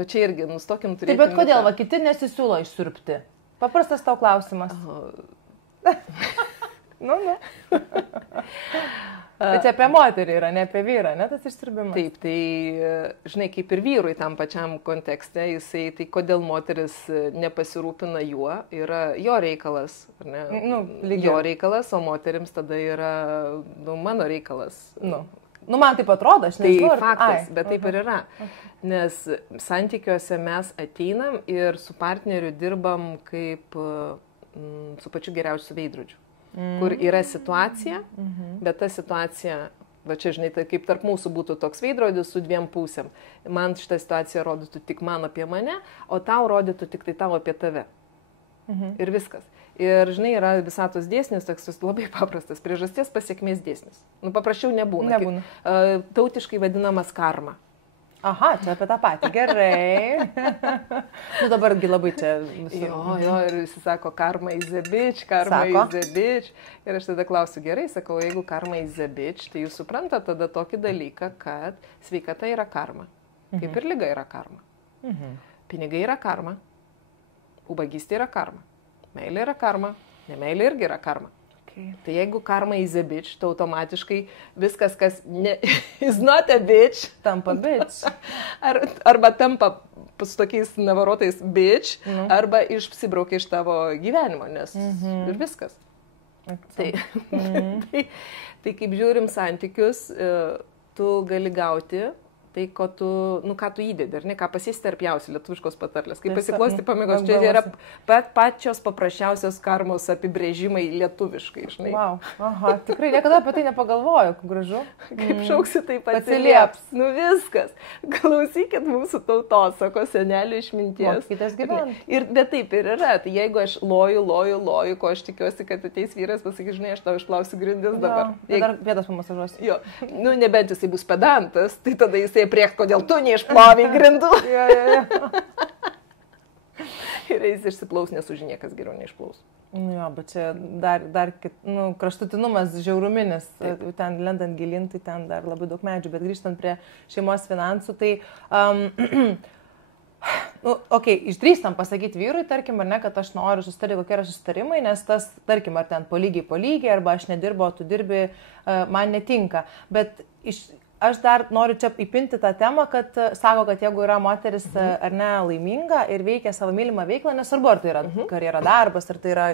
Va čia irgi nustokim turėti. Taip, bet kodėl, va, kiti nesisiūlo išsiurbti? Paprastas tau klausimas. Bet čia apie moterį yra, ne apie vyrą, ne tas išsiurbimas. Taip, tai, žinai, kaip ir vyrui tam pačiam kontekste, jisai, tai kodėl moteris nepasirūpina juo, yra jo reikalas, ar ne? Jo reikalas, o moterims tada yra, mano reikalas. Man taip atrodo, aš nežinau. Tai faktas, bet taip ir yra. Nes santykiuose mes ateinam ir su partneriu dirbam kaip su pačiu geriausiu veidrodžiu. Kur yra situacija, bet ta situacija, va čia, žinai, tai kaip tarp mūsų būtų toks veidrodis su dviem pusėm. Man šitą situaciją rodytų tik man apie mane, o tau rodytų tik tai tau apie tave. Ir viskas. Ir, žinai, yra visatos dėsnis, toks labai paprastas, priežasties pasiekmės dėsnis. Paprasčiau nebūna. Tautiškai vadinamas karma. Aha, čia apie tą patį. Gerai. Nu dabargi labai čia visur. Jo, ir jis sako, karma is a bitch, karma is a bitch. Ir aš tada klausiu, gerai, sakau, jeigu karma is a bitch, tai jūs suprantate tada tokį dalyką, kad sveikata yra karma. Kaip ir lyga yra karma. Pinigai yra karma. Ubagystė yra karma. Meilė yra karma. Nemeilė irgi yra karma. Tai jeigu karma is a bitch, tai automatiškai viskas, kas is not a bitch, tampa bitch. Arba tampa su tokiais navarotais bitch, arba išsibraukia iš tavo gyvenimo, nes ir viskas. Tai kaip žiūrim santykius, tu gali gauti tai, ką tu įdedi, ar ne, ką pasisterpjausi, lietuviškos patarlės. Kaip pasiklosti pamėgos, čia yra pačios paprasčiausios karmos apibrėžimai lietuviškai, žinai. Wow. Aha, tikrai niekada apie tai nepagalvoju, gražu. Kaip šauksi, tai atsilieps. Nu viskas. Klausykit mūsų tautosako, senelių išminties. Mokytis gyventi. Bet taip ir yra. Tai jeigu aš loju, ko aš tikiuosi, kad ateis vyras, pasakys, žinai, aš tau išplausiu grindis dabar. Dar vietas pamasažuosiu. Jo. Nu, nebent jisai bus pedantas, tai tada jisai priek, kodėl tu neišplovai grindų. Ir jis išsiplaus, nes už niekas geriau neišplaus. Jo, bet čia dar kraštutinumas žiauruminis, ten lendant gilin, tai ten dar labai daug medžių, bet grįžtant prie šeimos finansų, tai išdrįstam pasakyti vyrui, tarkim, ar ne, kad aš noriu susitarti, kokie yra susitarimai, nes tas, tarkim, ar ten po lygiai, arba aš nedirbu, o tu dirbi, man netinka. Bet aš dar noriu čia įpinti tą temą, kad sako, kad jeigu yra moteris ar ne laiminga ir veikia savo mylimą veiklą, nesvarbu, ar tai yra karjera darbas, ar tai yra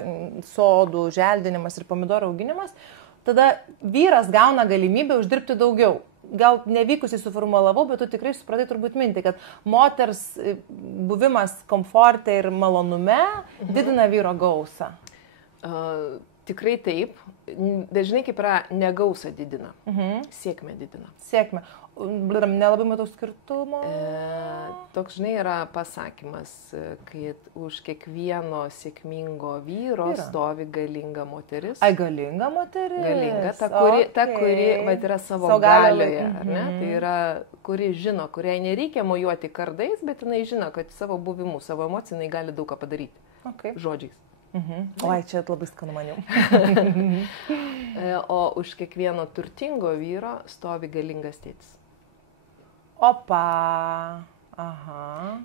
sodų želdinimas ir pomidorų auginimas, tada vyras gauna galimybę uždirbti daugiau. Gal nevykusiai suformulavau, bet tu tikrai supratai turbūt mintį, kad moters buvimas komforte ir malonume didina vyro gausą. Tikrai taip. Dažnai kaip yra negausa didina. Sėkmę didina. Sėkmę. Nelabai matau skirtumo. Toks, žinai, yra pasakymas, kad už kiekvieno sėkmingo vyro stovi galinga moteris. Ai, galinga moteris? Galinga. Ta, kuri yra savo galioje. Ar ne? Tai yra, kuri žino, kuriai nereikia mojuoti kardais, bet jinai žino, kad savo buvimu, savo emocijai gali daug ką padaryti. Žodžiais. Oi, čia labai skanu maniau. O už kiekvieno turtingo vyro stovi galingas tėtis. Opa. Aha.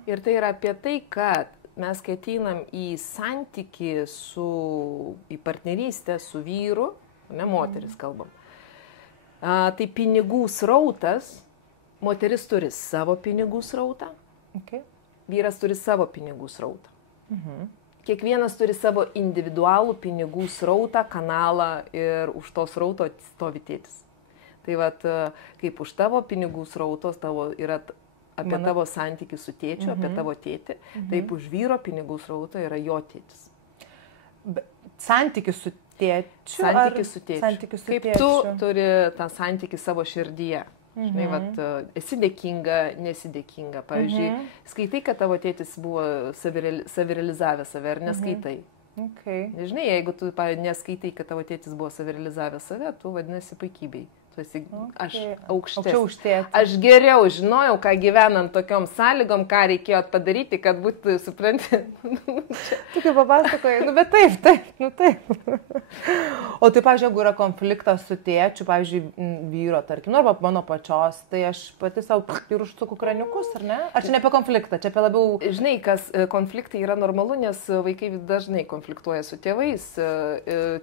Ir tai yra apie tai, kad mes kai ateinam į santykį į partnerystę su vyru, ne moteris kalbam, tai pinigų srautas, moteris turi savo pinigų srautą, vyras turi savo pinigų srautą. Kiekvienas turi savo individualų pinigų srautą, kanalą ir už to srauto stovi tėtis. Tai vat, kaip už tavo pinigų srautos yra apie tavo santykį su tėčiu, apie tavo tėtį, taip už vyro pinigų srauto yra jo tėtis. Santykis su tėčiu? Santykis su tėčiu. Kaip tu turi tą santykį savo širdyje. Žinai, vat, esi dėkinga, nesi dėkinga. Pavyzdžiui, skaitai, kad tavo tėtis buvo savirealizavęs save, ar neskaitai? Žinai, jeigu tu neskaitai, kad tavo tėtis buvo savirealizavęs save, tu vadinasi puikybei. Tu esi aukštesnis. Aš geriau žinojau, ką gyvenant tokiom sąlygom, ką reikėjo padaryti, kad būtų, supranti. Tu kaip papasakoji, bet taip. O tai, pavyzdžiui, jeigu yra konfliktas su tėčiu, pavyzdžiui, vyro, tarkim, arba mano pačios, tai aš pati savo ir užsuku kraniukus, ar ne? Ar čia ne apie konfliktą, čia apie labiau... Žinai, kas konfliktai yra normalu, nes vaikai dažnai konfliktuoja su tėvais.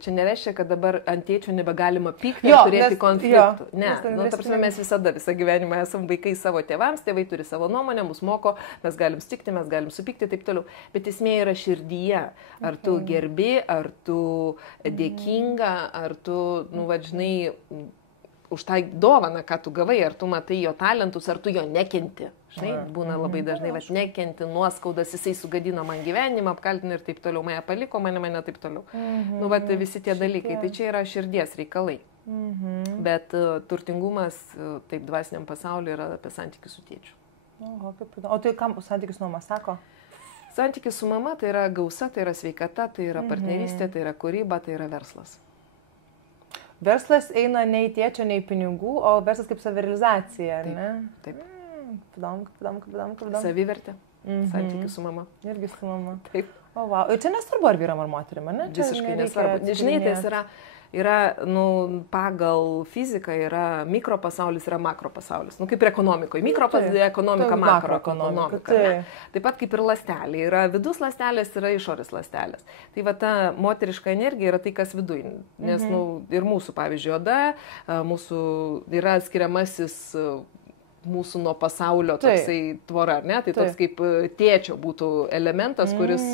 Čia nereiškia, kad dabar ant tėčio nebegalima pykti ir turėti konfliktą. Ne, ta prasme, mes visą gyvenimą esam vaikai savo tėvams, tėvai turi savo nuomonę, mus moko, mes galim stikti, mes galim supykti ir taip toliau. Bet esmė yra širdyje. Ar tu gerbi, ar tu dėkinga, ar tu, žinai, už tą dovaną, ką tu gavai, ar tu matai jo talentus, ar tu jo nekenti. Žinai, būna labai dažnai, nekenti, nuoskaudas, jisai sugadino man gyvenimą, apkaltino ir taip toliau, mane paliko, mane taip toliau. Visi tie dalykai, tai čia yra širdies reikalai. Bet turtingumas, taip dvasiniam pasauliu, yra apie santykius su tėčiu. O tai kam santykius su mama sako? Santykis su mama tai yra gausa, tai yra sveikata, tai yra partnerystė, tai yra kūryba, tai yra verslas. Verslas eina ne į tėčio, ne į pinigų, o verslas kaip savirealizacija, ar ne? Taip. Savivertė. Santykis su mama. Irgi su mama. Taip. O, wow. Ir čia nesvarbu, ar vyram, ar moterim, ne? Visiškai nesvarbu. Žinai, tai yra pagal fiziką yra mikropasaulis, yra makropasaulis. Kaip ir ekonomikoje. Mikroekonomika, makroekonomika. Taip pat kaip ir ląstelė. Yra vidus ląstelės, yra išorės ląstelės. Tai va ta moteriška energija yra tai, kas viduj. Nes ir mūsų, pavyzdžiui, oda, mūsų yra skiriamasis mūsų nuo pasaulio toksai tvora, ne? Tai toks kaip tėčio būtų elementas, kuris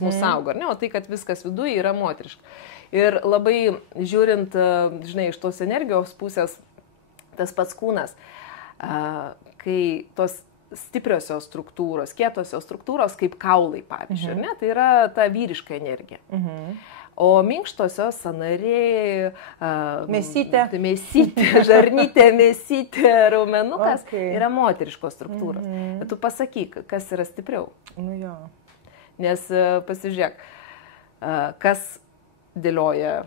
mūsų saugo, ne? O tai, kad viskas viduje yra moteriška. Ir labai žiūrint, žinai, iš tos energijos pusės, tas pats kūnas, kai tos stipriosios struktūros, kietosios struktūros, kaip kaulai, pavyzdžiui, ne? Tai yra ta vyriška energija. O minkštosios sąnariai, mėsytė, žarnytė, mėsytė, raumenukas yra moteriškos struktūros. Bet tu pasakyk, kas yra stipriau. Jo. Nes pasižiūrėk, kas dėlioja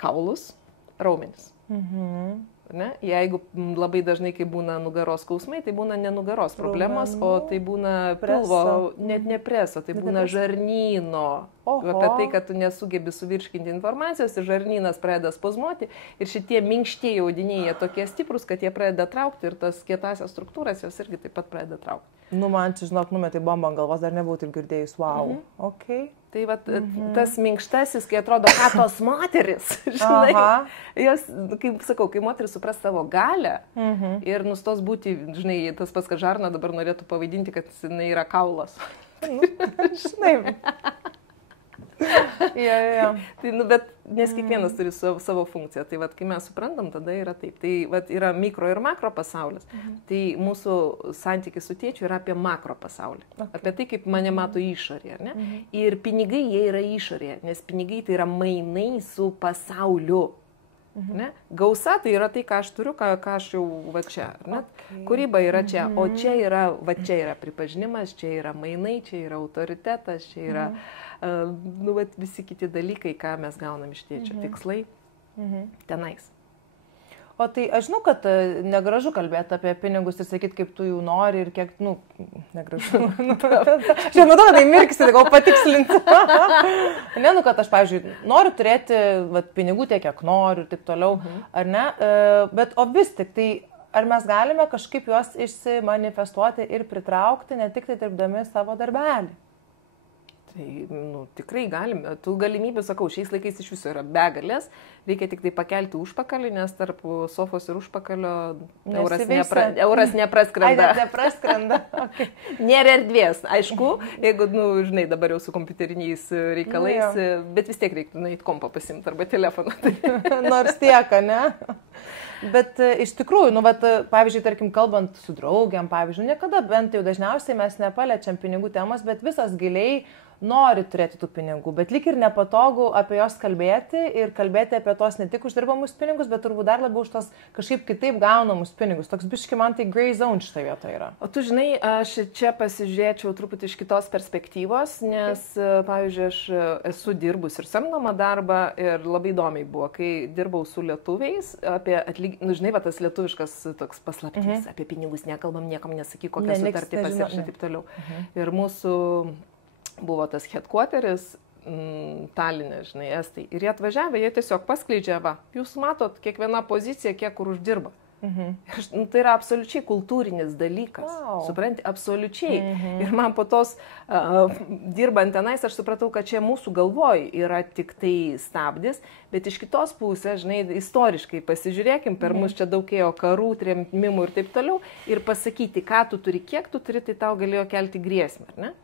kaulus, raumenis. Ne? Jeigu labai dažnai, kai būna nugaros skausmai, tai būna ne nugaros problemos, o tai būna pilvo, net ne preso, tai būna žarnyno. Apie tai, kad tu nesugebi suvirškinti informacijos ir žarnynas pradeda spazmuoti ir šitie minkštieji audiniai jie tokie stiprus, kad jie pradeda traukti ir tas kietasias struktūras jos irgi taip pat pradeda traukti. Man čia, žinok, numetė bombą ant galvos, dar nebuvau taip girdėjus, wow. Tai va, tas minkštasis, kai atrodo, ką tos moteris, žinai, jos, kaip sakau, kai moteris supras savo galę ir nustos būti, žinai, tas pats, kad Žarna dabar norėtų pavaidinti, kad jinai yra kaulas. Žinai. Tai, bet nes kiekvienas turi savo funkciją. Tai vat, kai mes suprantam, tada yra taip. Tai vat, yra mikro ir makro pasaulis. Tai mūsų santykis su tėčiu yra apie makro pasaulį. Apie tai, kaip mane mato išorėje. Ir pinigai jie yra išorėje, nes pinigai tai yra mainai su pasauliu. Ne? Gausa tai yra tai, ką aš turiu, ką aš jau va čia. Kūryba yra čia, o čia yra, va čia yra pripažinimas, čia yra mainai, čia yra autoritetas, čia yra visi kiti dalykai, ką mes gaunam iš tėčio, tikslai tenais. O tai aš žinau, kad negražu kalbėti apie pinigus ir sakyti, kaip tu jų nori ir kiek, negražu. Aš jau matau, kad tai mirksi, tai gal patikslinti. Kad aš, pavyzdžiui, noriu turėti pinigų tiek, kiek noriu ir taip toliau, ar ne? Bet o vis tik, tai ar mes galime kažkaip juos išsimanifestuoti ir pritraukti, ne tik tai dirbdami savo darbelį? Tai, tikrai galime. Tų galimybių, sakau, šiais laikais iš viso yra begalės. Reikia tik tai pakelti užpakalį, nes tarp sofos ir užpakalio euras nepraskrenda. Nepraskrenda. Nėra erdvės. Aišku, jeigu, žinai, dabar jau su kompiuteriniais reikalais, bet vis tiek reiktų nueiti kompą pasimti arba telefoną. Nors tiek, ne? Bet iš tikrųjų, pavyzdžiui, tarkim, kalbant su draugiam, pavyzdžiui, niekada bent jau dažniausiai mes nepaliečiam pinigų temos, bet visas giliai nori turėti tų pinigų, bet lyg ir nepatogu apie jos kalbėti ir kalbėti apie tos ne tik uždirbamus pinigus, bet turbūt dar labiau už tos kažkaip kitaip gaunamus pinigus. Toks biški man tai grey zone šitoje vietoje yra. O tu žinai, aš čia pasižiūrėčiau truputį iš kitos perspektyvos, nes, pavyzdžiui, aš esu dirbus ir samdomą darbą ir labai įdomiai buvo, kai dirbau su lietuviais, apie žinai, tas lietuviškas toks paslaptys, apie pinigus nekalbam, niekam nesakyk, kokią sutartį pasirašė ir taip toliau. Ir mūsų buvo tas headquarteris Taline, žinai, estai. Ir jie atvažiavę, jie tiesiog paskleidžia, jūs matot kiekvieną poziciją, kiek kur uždirba. Tai yra absoliučiai kultūrinis dalykas. Supranti, absoliučiai. Ir man po tos, dirbant tenais, aš supratau, kad čia mūsų galvoj yra tik tai stabdis, bet iš kitos pusės, žinai, istoriškai pasižiūrėkim, per mus čia daug ėjo karų, trėmimų ir taip toliau, ir pasakyti, ką tu turi, kiek tu turi, tai tau galėjo kelti grėsmę, ar ne?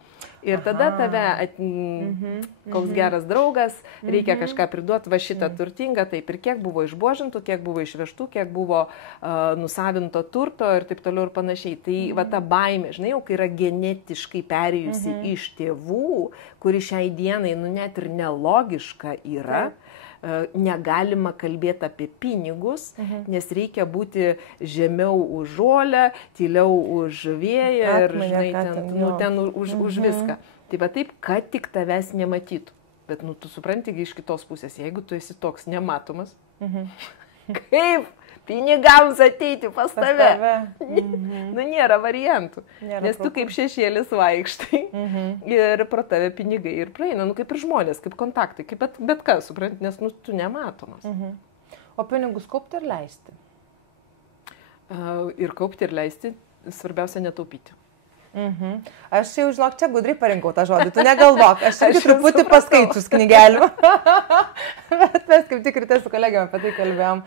Ir tada tave, koks geras draugas, reikia kažką priduoti, va šitą turtingą, taip ir kiek buvo išbuožintų, kiek buvo išvežtų, kiek buvo nusavinto turto ir taip toliau ir panašiai. Tai va ta baimė, žinai, jau kai yra genetiškai perėjusi iš tėvų, kuri šiai dienai, net ir nelogiška yra, negalima kalbėti apie pinigus, nes reikia būti žemiau už žolę, tyliau už vėją ir, žinai, ten už viską. Tai va taip, kad tik tavęs nematytų. Bet, tu supranti iš kitos pusės, jeigu tu esi toks nematomas, kaip pinigams ateiti pas tave. Mhm. Nu, nėra variantų. Nėra Nes tu kaip šešėlis vaikštai ir pro tave pinigai ir praeina, nu kaip ir žmonės, kaip kontaktai, kaip bet kas, supranti, nes nu, tu nematomas. O pinigus kaupti ir leisti? Ir kaupti ir leisti, svarbiausia netaupyti. Aš jau, žinok, čia gudriai parinkau tą žodį, tu negalvok, aš irgi truputį paskaičius knygelių. Bet mes kaip tik ryte su kolegiam apie tai kalbėjom,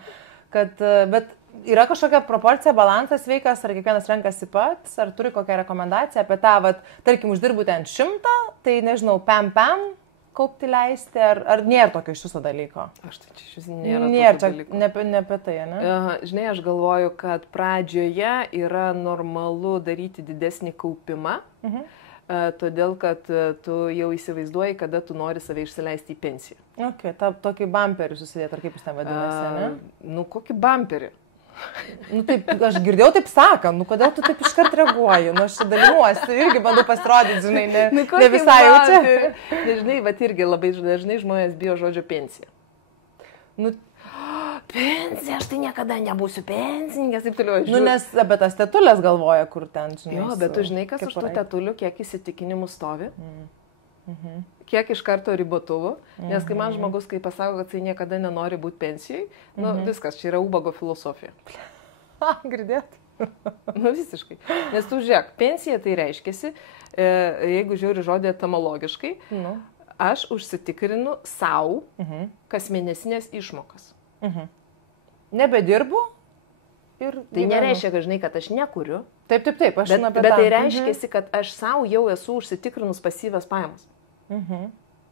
kad, bet yra kažkokia proporcija, balansas veikas, ar kiekvienas renkasi pats, ar turi kokią rekomendaciją apie tą, vat, tarkim, uždirbu ten 100, tai nežinau, pam kaupti leisti, ar nėra tokio iš viso dalyko? Aš tai čia iš viso nėra. Nėra čia ne apie tai, ne? Žinai, aš galvoju, kad pradžioje yra normalu daryti didesnį kaupimą, todėl kad tu jau įsivaizduoji, kada tu nori save išsileisti į pensiją. Ok, tokį bumperį susidėti, ar kaip jis ten vadinasi, ne? Nu, kokį bumperį? Nu, taip, aš girdėjau taip sakant, nu kodėl tu taip iškart reaguoji, nu aš čia dalinuosi, irgi bandau pasirodyti, žinai, ne visai jau čia. Nežinai, bet irgi labai dažnai žmonės bijo žodžio pensija. Nu, pensija, aš tai niekada nebūsiu pensininkės, taip toliau. Nu, nes apie tas tetulės galvoja, kur ten, žinai. Jo, bet tu žinai, kas už tų tetulių, kiek įsitikinimų stovi? Kiek iš karto ribotuvų, nes kai man žmogus, kai pasako, kad jis niekada nenori būti pensijai, nu viskas, čia yra ubago filosofija. Girdėt? Nu visiškai. Nes tu žiūrėk, pensija tai reiškiasi, jeigu žiūri žodį etimologiškai, aš užsitikrinu savo kasmėnesinės išmokas. Nebedirbu ir... Tai nereiškia, kad žinai, kad aš nekuriu. Taip, aš žinau apie tą. Bet tai reiškia, kad aš savo jau esu užsitikrinus pasyvias pajamas.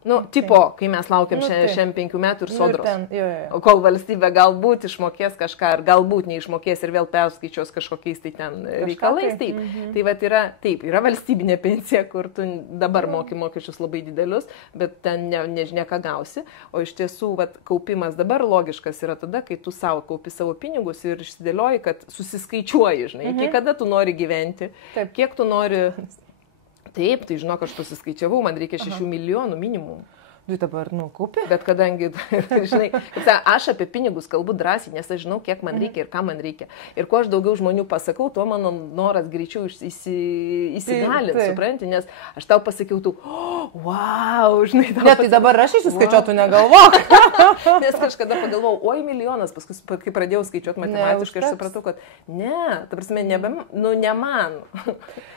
Nu, tipo, kai mes laukiam šiandien 5 metų ir sodros. Kol valstybė galbūt išmokės kažką, ar galbūt neišmokės ir vėl perskaičios kažkokiais tai ten reikalais. Tai vat yra valstybinė pensija, kur tu dabar moki mokesčius labai didelius, bet ten nežinia ką gausi. O iš tiesų, vat, kaupimas dabar logiškas yra tada, kai tu savo kaupi savo pinigus ir išsidėlioji, kad susiskaičiuoji, žinai, iki kada tu nori gyventi, kiek tu nori... Taip, tai žinok, aš pasiskaičiavau, man reikia 6 milijonų minimum. Tu dabar, kaupi? Bet kadangi, žinai, aš apie pinigus kalbu drąsiai, nes aš žinau, kiek man reikia ir ką man reikia. Ir kuo aš daugiau žmonių pasakau, tuo mano noras greičiau įsigalint, supranti, nes aš tau pasakiau, wow, žinai, tau... Ne, tai dabar aš įsiskaičiuotų, negalvok. Nes kažkada pagalvojau, oi milijonas, paskui, kai pradėjau skaičiuoti matematiškai, aš supratau, kad ne, ta prasme, ne man.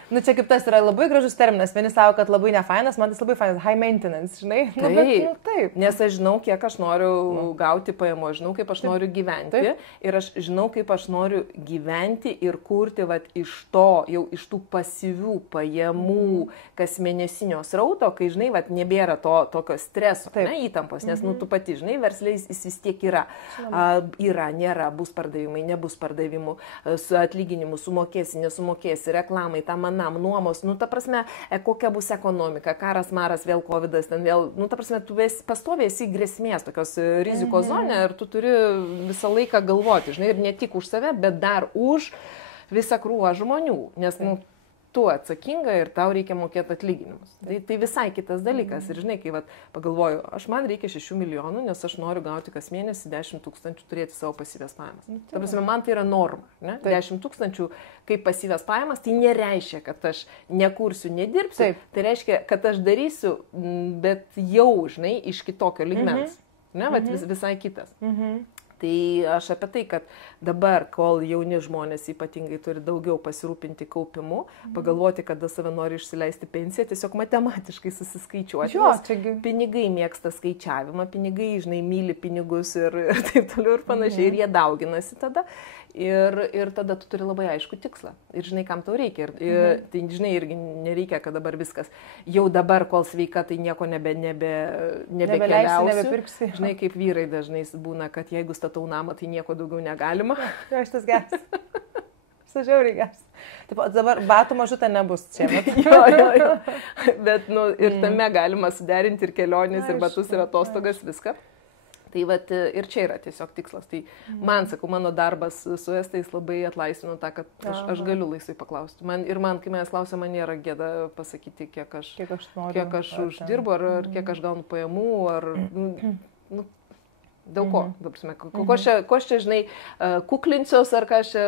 Nu, čia kaip tas yra labai gražus terminas, vieni savo, kad labai nefainas, man tas labai fainas, high maintenance, žinai. Taip, nes aš žinau, kiek aš noriu gauti pajamų, aš žinau, kaip aš noriu gyventi ir aš žinau, kaip aš noriu gyventi ir kurti vat, iš to, jau iš tų pasyvių pajamų kasmėnesinio srauto, kai, žinai, vat, nebėra tokio streso, įtampos, nes, tu pati, žinai, versliais jis vis tiek yra. Yra, nėra, bus pardavimai, nebus pardavimų, su atlyginimu, sumokėsi, nesumokėsi, reklamai, tam manam, nuomos, ta prasme, kokia bus ekonomika, karas, maras, vėl covidas, ten vėl, ta prasme, tu pastoviai esi grėsmės, tokios rizikos zonė ir tu turi visą laiką galvoti, žinai, ir ne tik už save, bet dar už visą krūvą žmonių, nes, tu atsakinga ir tau reikia mokėti atlyginimus. Tai visai kitas dalykas. Ir žinai, kai pagalvoju, man reikia 6 milijonų, nes aš noriu gauti kas mėnesį 10 000 turėti savo pasyvės pajamas. Ta prasme, man tai yra norma. Ne? 10 000 kaip pasyvės pajamas, tai nereiškia, kad aš nekursiu, nedirbsiu. Tai reiškia, kad aš darysiu, bet jau, žinai, iš kitokio lygmens. Ne, visai kitas. Tai aš apie tai, kad dabar, kol jauni žmonės ypatingai turi daugiau pasirūpinti kaupimu, pagalvoti, kada save nori išsileisti pensiją, tiesiog matematiškai susiskaičiuoti. Pinigai mėgsta skaičiavimą, pinigai, žinai, myli pinigus ir taip toliau ir panašiai, ir jie dauginasi tada. Ir tada tu turi labai aišku tikslą. Ir žinai, kam tau reikia. Ir tai, žinai, irgi nereikia, kad dabar viskas. Jau dabar, kol sveika, tai nieko nebekeliausiu. Nebepirksi. Žinai, kaip vyrai dažnai būna, kad jeigu statau namą, tai nieko daugiau negalima. Jo, šitas geras. Sažiauriai geras. Taip, dabar batų mažutė nebus čia. Jo. Bet, ir tame galima suderinti ir kelionės, ir batus, ir atostogas, viską. Tai vat, ir čia yra tiesiog tikslas. Tai man, sakau, mano darbas su estais labai atlaisvino tą, kad aš galiu laisvai paklausti. Kai manęs klausia, man nėra gėda pasakyti, kiek aš uždirbu, ar kiek aš gaunu pajamų, ar... Dėl ko? Ko aš čia, žinai, kuklinsiuos ar ką aš čia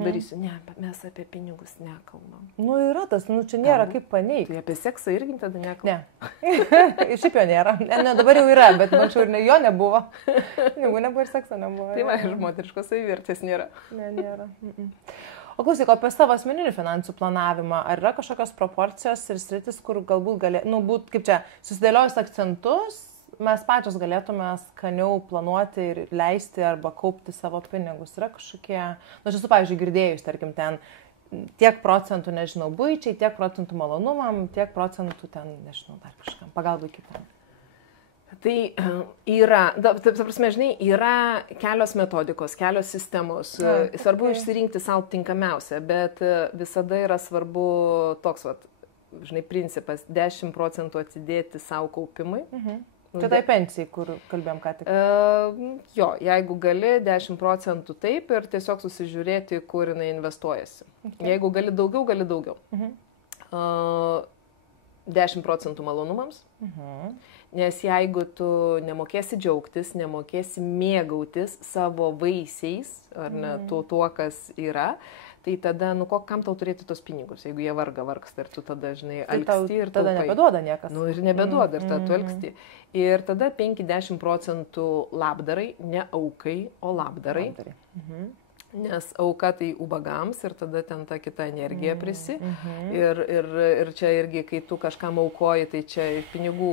darysiu? Ne, bet mes apie pinigus nekalbam. Nu, yra tas, nu, čia nėra kaip paneigti. Tai apie seksą irgi tada nekalbam. Ne. Šiaip jo nėra. Ne, dabar jau yra, bet anksčiau ir jo nebuvo. Negu nebuvo ir sekso nebuvo. Tai va, ir moteriškos savivertės nėra. Ne, nėra. O klausyk, apie savo asmeninių finansų planavimą, ar yra kažkokios proporcijos ir sritis, kur galbūt galėtų, būt, kaip čia, susidėliojus akcentus, mes pačios galėtume skaniau planuoti ir leisti arba kaupti savo pinigus. Yra kažkokie, aš esu, pavyzdžiui, girdėjus, tarkim, ten tiek procentų, nežinau, buičiai, tiek procentų malonumam, tiek procentų ten, nežinau, dar kažkam, pagalbai kitam. Tai yra, taip prasme, žinai, yra kelios metodikos, kelios sistemos. Svarbu išsirinkti savo tinkamiausią, bet visada yra svarbu toks, žinai, principas 10 procentų atsidėti savo kaupimui. Čia tai pensijai, kur kalbėjom ką tik. Jo, jeigu gali, 10 procentų taip ir tiesiog susižiūrėti, kur jinai investuojasi. Jeigu gali daugiau, gali daugiau. 10 procentų malonumams. Nes jeigu tu nemokėsi džiaugtis, nemokėsi mėgautis savo vaisiais, ar ne, tuo, kas yra, tai tada, nu, kam tau turėti tos pinigus, jeigu jie vargsta ir tu tada, žinai, alksti ir tada nebeduoda niekas. Nu, ir nebeduoda, ir tada tu alksti. Ir tada 5-10 procentų labdarai, ne aukai, o labdarai. Nes auka tai ubagams ir tada ten ta kita energija prisi. Ir čia irgi, kai tu kažkam aukoji, tai čia pinigų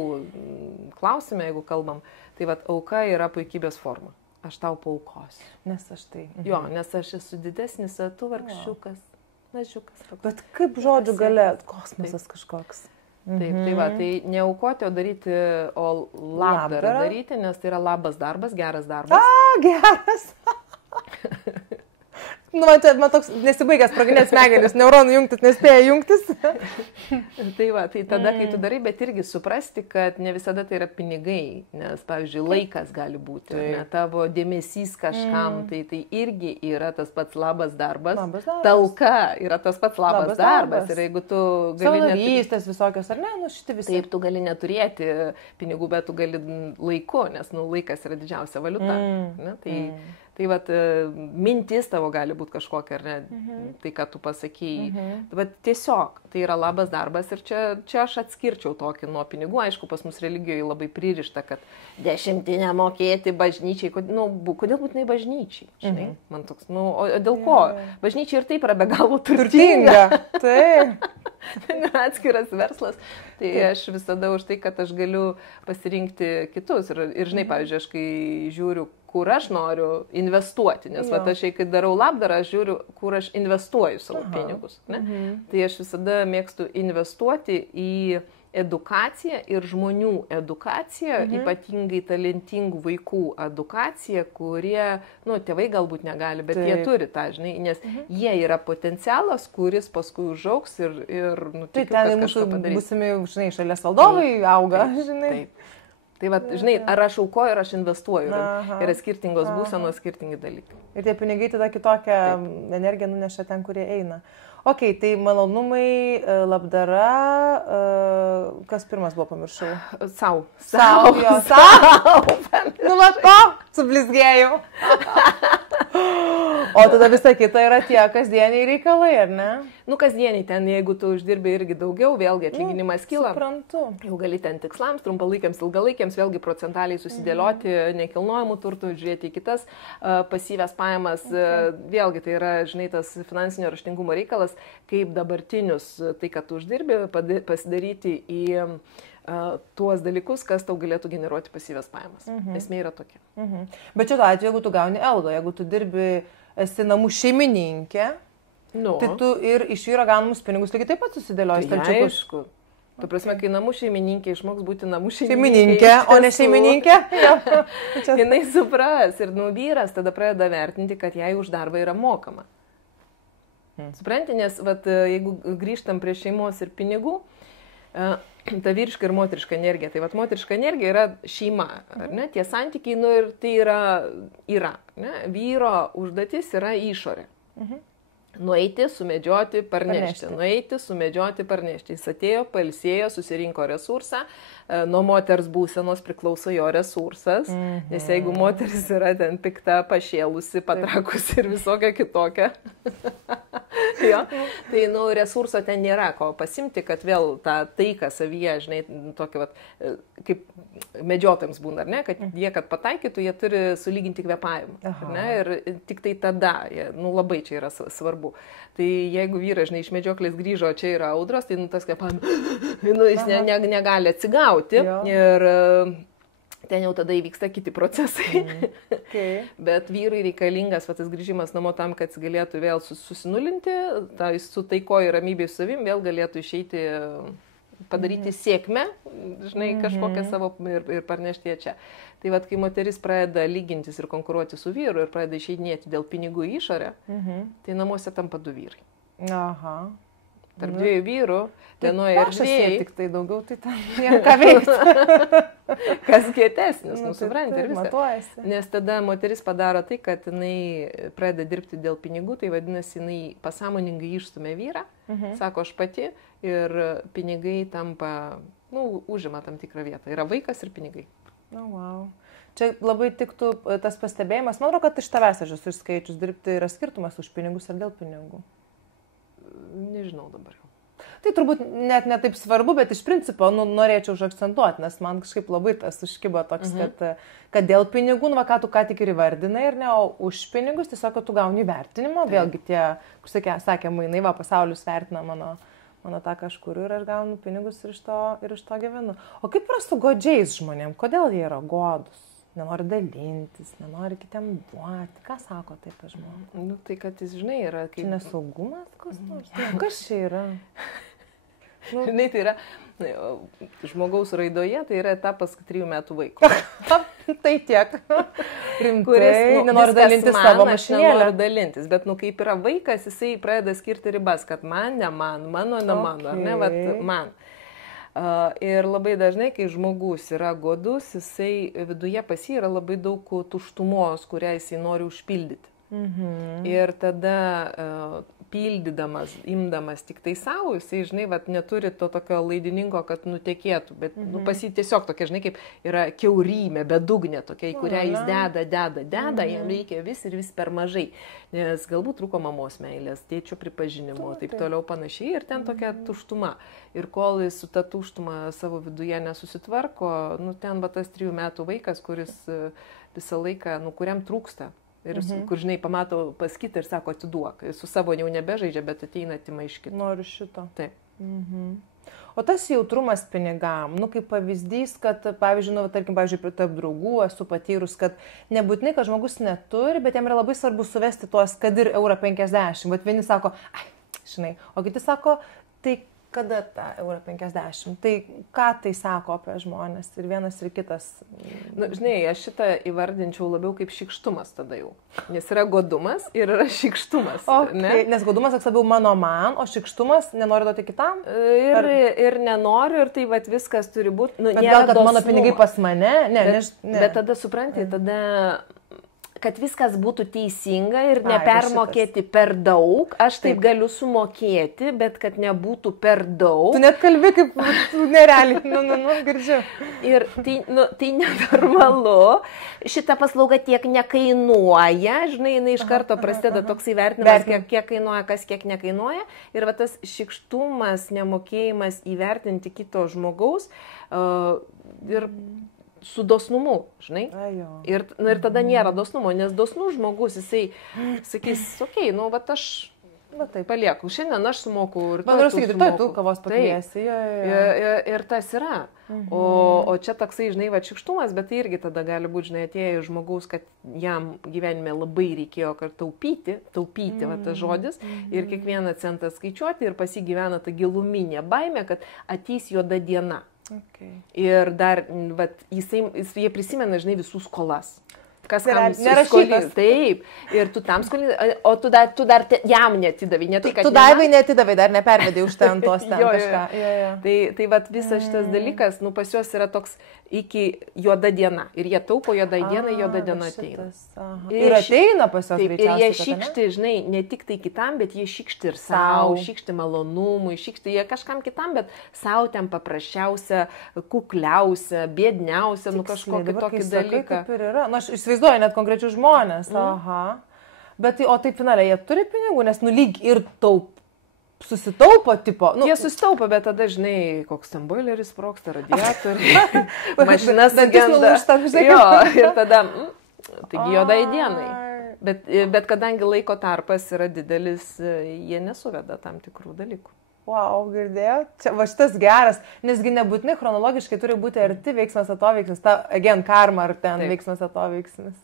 klausime, jeigu kalbam, tai vat auka yra puikybės forma. Aš tau paaukosiu. Nes aš tai. Jo, nes aš esu didesnis, o tu vargšiukas. Mažiukas. Bet kaip žodžių gale, kosmosas kažkoks. Taip, tai va, tai ne aukoti, o daryti, o labdarą daryti, nes tai yra labas darbas, geras darbas. Geras. Nu, man toks nesibaigęs sproginės smegenys, neuronų jungtis nespėja jungtis. Tai va, tai tada, kai tu darai, bet irgi suprasti, kad ne visada tai yra pinigai, nes, pavyzdžiui, laikas gali būti, ne, tavo dėmesys kažkam, tai irgi yra tas pats labas darbas. Talka yra tas pats labas darbas. Ir jeigu tu gali... Savanarystės visokios, ar ne? Nu, šitie visi. Taip, tu gali neturėti pinigų, bet tu gali laiku, nes, nu, laikas yra didžiausia valiuta. Ne? Tai vat, mintis tavo gali būti kažkokia, ar ne, tai, ką tu pasakėjai. Bet tiesiog tai yra labas darbas ir čia aš atskirčiau tokį nuo pinigų. Aišku, pas mus religijoje labai pririšta, kad 10 mokėti bažnyčiai. Kodėl būtinai bažnyčiai? Žinai, man toks, o dėl ko? Bažnyčia ir taip yra be galo turtinga. Taip. Atskiras verslas. Tai aš visada už tai, kad aš galiu pasirinkti kitus. Ir žinai, pavyzdžiui, aš kai žiūriu, kur aš noriu investuoti, nes aš, kai darau labdarą, aš žiūriu, kur aš investuoju savo pinigus. Ne? Tai aš visada mėgstu investuoti į edukaciją ir žmonių edukaciją, ypatingai talentingų vaikų edukaciją, kurie, tėvai galbūt negali, bet jie turi tą, žinai, nes jie yra potencialas, kuris paskui užaugs ir tikiu, kad kažką padarys. Būsimi, žinai, šalies valdovai auga, žinai. Taip. Tai va, žinai, ar aš aukoju, ar aš investuoju. Yra skirtingos būsenos, skirtingi dalykai. Ir tie pinigai tada kitokią energiją nuneša ten, kurie eina. Ok, tai malonumai, labdara, kas pirmas buvo, pamiršau? Sau. Nu, sublizgėjau. O tada visa kita yra tie kasdieniai reikalai, ar ne? Kasdieniai ten, jeigu tu uždirbi irgi daugiau, vėlgi atlyginimas kyla. Suprantu. Jau gali ten tikslams, trumpalaikiams, ilgalaikiams, vėlgi procentaliai susidėlioti nekilnojamų turtų, žiūrėti į kitas pasyvias pajamas. Vėlgi tai yra, žinai, tas finansinio raštingumo reikalas, kaip dabartinius tai, kad tu uždirbi, pasidaryti į tuos dalykus, kas tau galėtų generuoti pasyvias pajamas. Esmė yra tokia. Bet čia atveju, jeigu tu gauni algą, jeigu tu dirbi, esi namų šeimininkė, tai tu ir iš vyro gaunamus pinigus lygiai taip pat susidėlioji. Tai aišku. Tu prasme, kai namų šeimininkė išmoks būti namų šeimininkė, o ne šeimininkė, jinai supras ir vyras tada pradeda vertinti, kad jai už darbą yra mokama. Supranti, nes jeigu grįžtam prie šeimos ir pinigų, ta vyriška ir moteriška energija. Tai moteriška energija yra šeima, ar ne? Tie santykiai, ir tai yra. Ne? Vyro užduotis yra išorė. Nueiti, sumedžioti, parnešti. Nueiti, sumedžioti, parnešti. Jis atėjo, pailsėjo, susirinko resursą. Nuo moters būsenos priklauso jo resursas. Nes jeigu moteris yra ten pikta, pašėlusi, patrakusi ir visokia kitokia, jo, tai resurso ten nėra ko pasimti, kad vėl tą taiką savyje, žinai, tokį, vat, kaip medžiotojams būna, ar ne, kad pataikytų, jie turi sulyginti kvėpavimą. Ir tik tai tada, labai čia yra svarbu. Tai jeigu vyras, žinai, iš medžioklės grįžo, čia yra audros, tai tas kvėpavimas, jis negali atsigauti. Ir ten jau tada įvyksta kiti procesai. Bet vyrui reikalingas tas grįžimas namo tam, kad jis galėtų vėl susinulinti, su taiko ir ramybė su savim, vėl galėtų išeiti, padaryti sėkmę, žinai, kažkokią savo ir parnešti ją čia. Tai vat, kai moteris pradeda lygintis ir konkuruoti su vyru ir pradeda išeidinėti dėl pinigų į išorę, tai namuose tampa du vyrai. Aha. Tarp dviejų vyrų, vienoje erdvėje. Tik tai daugiau, tai ten nėra ką veikti. Kas kietesnis, supranti ir viskas. Matuojasi. Nes tada moteris padaro tai, kad jinai pradeda dirbti dėl pinigų, tai vadinasi, jinai pasąmoningai išstumia vyrą, sako aš pati, ir pinigai tampa, užima tam tikrą vietą. Yra vaikas ir pinigai. Wow. Čia labai tiktų tas pastebėjimas. Man atrodo, kad iš tavęs aš esu išskaičius dirbti, yra skirtumas už pinigus ar dėl pinigų. Nežinau dabar jau. Tai turbūt net ne taip svarbu, bet iš principo norėčiau užakcentuoti, nes man kažkaip labai tas užkibo toks, kad dėl pinigų, ką tu ką tik ir įvardinai, ir ne, o už pinigus tiesiog, kad tu gauni vertinimą, vėlgi tie, kur sakė, mainai, pasaulis vertina mano tą kažkur ir aš gaunu pinigus ir iš to gyvenu. O kaip yra su godžiais žmonėm? Kodėl jie yra godus? Nenori dalintis, nenori kitiem duoti. Ką sako taip apie žmogų? Tai kad jis, žinai, yra kaip... Čia nesaugumas, kas nors? Kas čia yra? Žinai, tai yra žmogaus raidoje, tai yra etapas 3 metų vaiko. Tai tiek. Rimtai, nenori dalintis savo mašinėlę. Nenori dalintis, bet kaip yra vaikas, jisai pradeda skirti ribas, kad man, ne man, mano, ne mano, ar ne, vat man. Ir labai dažnai, kai žmogus yra godus, jisai viduje pas jį yra labai daug tuštumos, kurią jisai nori užpildyti. Ir tada pildydamas, imdamas tik tai savo, jisai, žinai, neturi to tokio laidininko, kad nutekėtų, bet pas jį tiesiog tokia, žinai, kaip yra kiaurymė, bedugnė tokia, į kurią jis deda, jam reikia vis ir vis per mažai, nes galbūt trūko mamos meilės, tėčio pripažinimo, taip toliau panašiai, ir ten tokia tuštuma. Ir kol jis su ta tuštuma savo viduje nesusitvarko, ten tas 3 metų vaikas, kuris visą laiką, kuriam trūksta. Ir kur, žinai, pamato pas kitą ir sako, atiduok. Su savo jau nebežaidžia, bet ateina atima iš kito. Noriu šito. Taip. O tas jautrumas pinigam, kaip pavyzdys, kad, pavyzdžiui, tarkim, tarp draugų esu patyrus, kad nebūtinai, kad žmogus neturi, bet jam yra labai svarbu suvesti tuos, kad ir €50. Bet vieni sako, žinai, o kiti sako, tai kada tą €50? Tai ką tai sako apie žmonės ir vienas ir kitas? Žinai, aš šitą įvardinčiau labiau kaip šykštumas tada jau. Nes yra godumas ir yra šykštumas. Nes godumas toks labiau man, o šykštumas nenori duoti kitam? Ir nenoriu, ir tai viskas turi būti. Bet gal, kad mano pinigai pas mane? Ne. Bet tada supranti, kad viskas būtų teisinga ir nepermokėti per daug. Aš taip galiu sumokėti, bet kad nebūtų per daug. Tu net kalbi kaip nerealiai, girdžiu. Ir tai nenormalu. Šita paslauga tiek nekainuoja, žinai, jinai iš karto prasideda toks įvertinimas, kiek kainuoja, kas kiek nekainuoja. Ir tas šykštumas, nemokėjimas įvertinti kito žmogaus ir su dosnumu, žinai. Ir tada nėra dosnumo, nes dosnus žmogus, jisai sakys, okei, aš palieku, šiandien aš sumoku ir tu kavos pakviesi. Ir tas yra. O čia toksai, žinai, šykštumas, bet tai irgi tada gali būti, žinai, atėjo žmogaus, kad jam gyvenime labai reikėjo taupyti, tas žodis, ir kiekvieną centą skaičiuoti, ir pasigyvena ta giluminė baimė, kad ateis juoda diena. Ir dar, jie prisimena, žinai, visų skolas. Kas kam Nerašytas. skolins. Taip. Ir tu tam skolins, o tu dar jam netidavai. Ne tai, kad tu Daivai netidavai, dar nepervedai už ten tos ten Jo, jo. kažką. Jo. Tai vat visas šitas dalykas, nu pas juos yra toks iki juoda diena. Ir jie taupo juodai dienai, juoda diena ateina. Ir ateina pas juos Taip, ir greičiausiai. jie šykšti, žinai, ne tik tai kitam, bet jie šykšti ir savo, šykšti malonumui, šykšti jie kažkam kitam, bet savo ten paprasčiausia, kukliausia, bėdniausia, nu kažkokį tokį dalyką. Taip ir yra. Nu, aš įsivaizduoju net konkrečius žmonės. Aha. Bet, o taip finaliai, jie turi pinigų, nes lyg ir susitaupo tipo. Jie susitaupo, bet tada, žinai, koks ten boileris sprogsta, radiatoriai, mašina sugenda. Jo, ir tada, taigi juodai dienai. Bet kadangi laiko tarpas yra didelis, jie nesuveda tam tikrų dalykų. Wow, girdėjau. Čia va šitas geras, nesgi nebūtinai chronologiškai turi būti arti veiksmas atoveiksmis, ta, again, karma ar ten veiksmas atoveiksmis.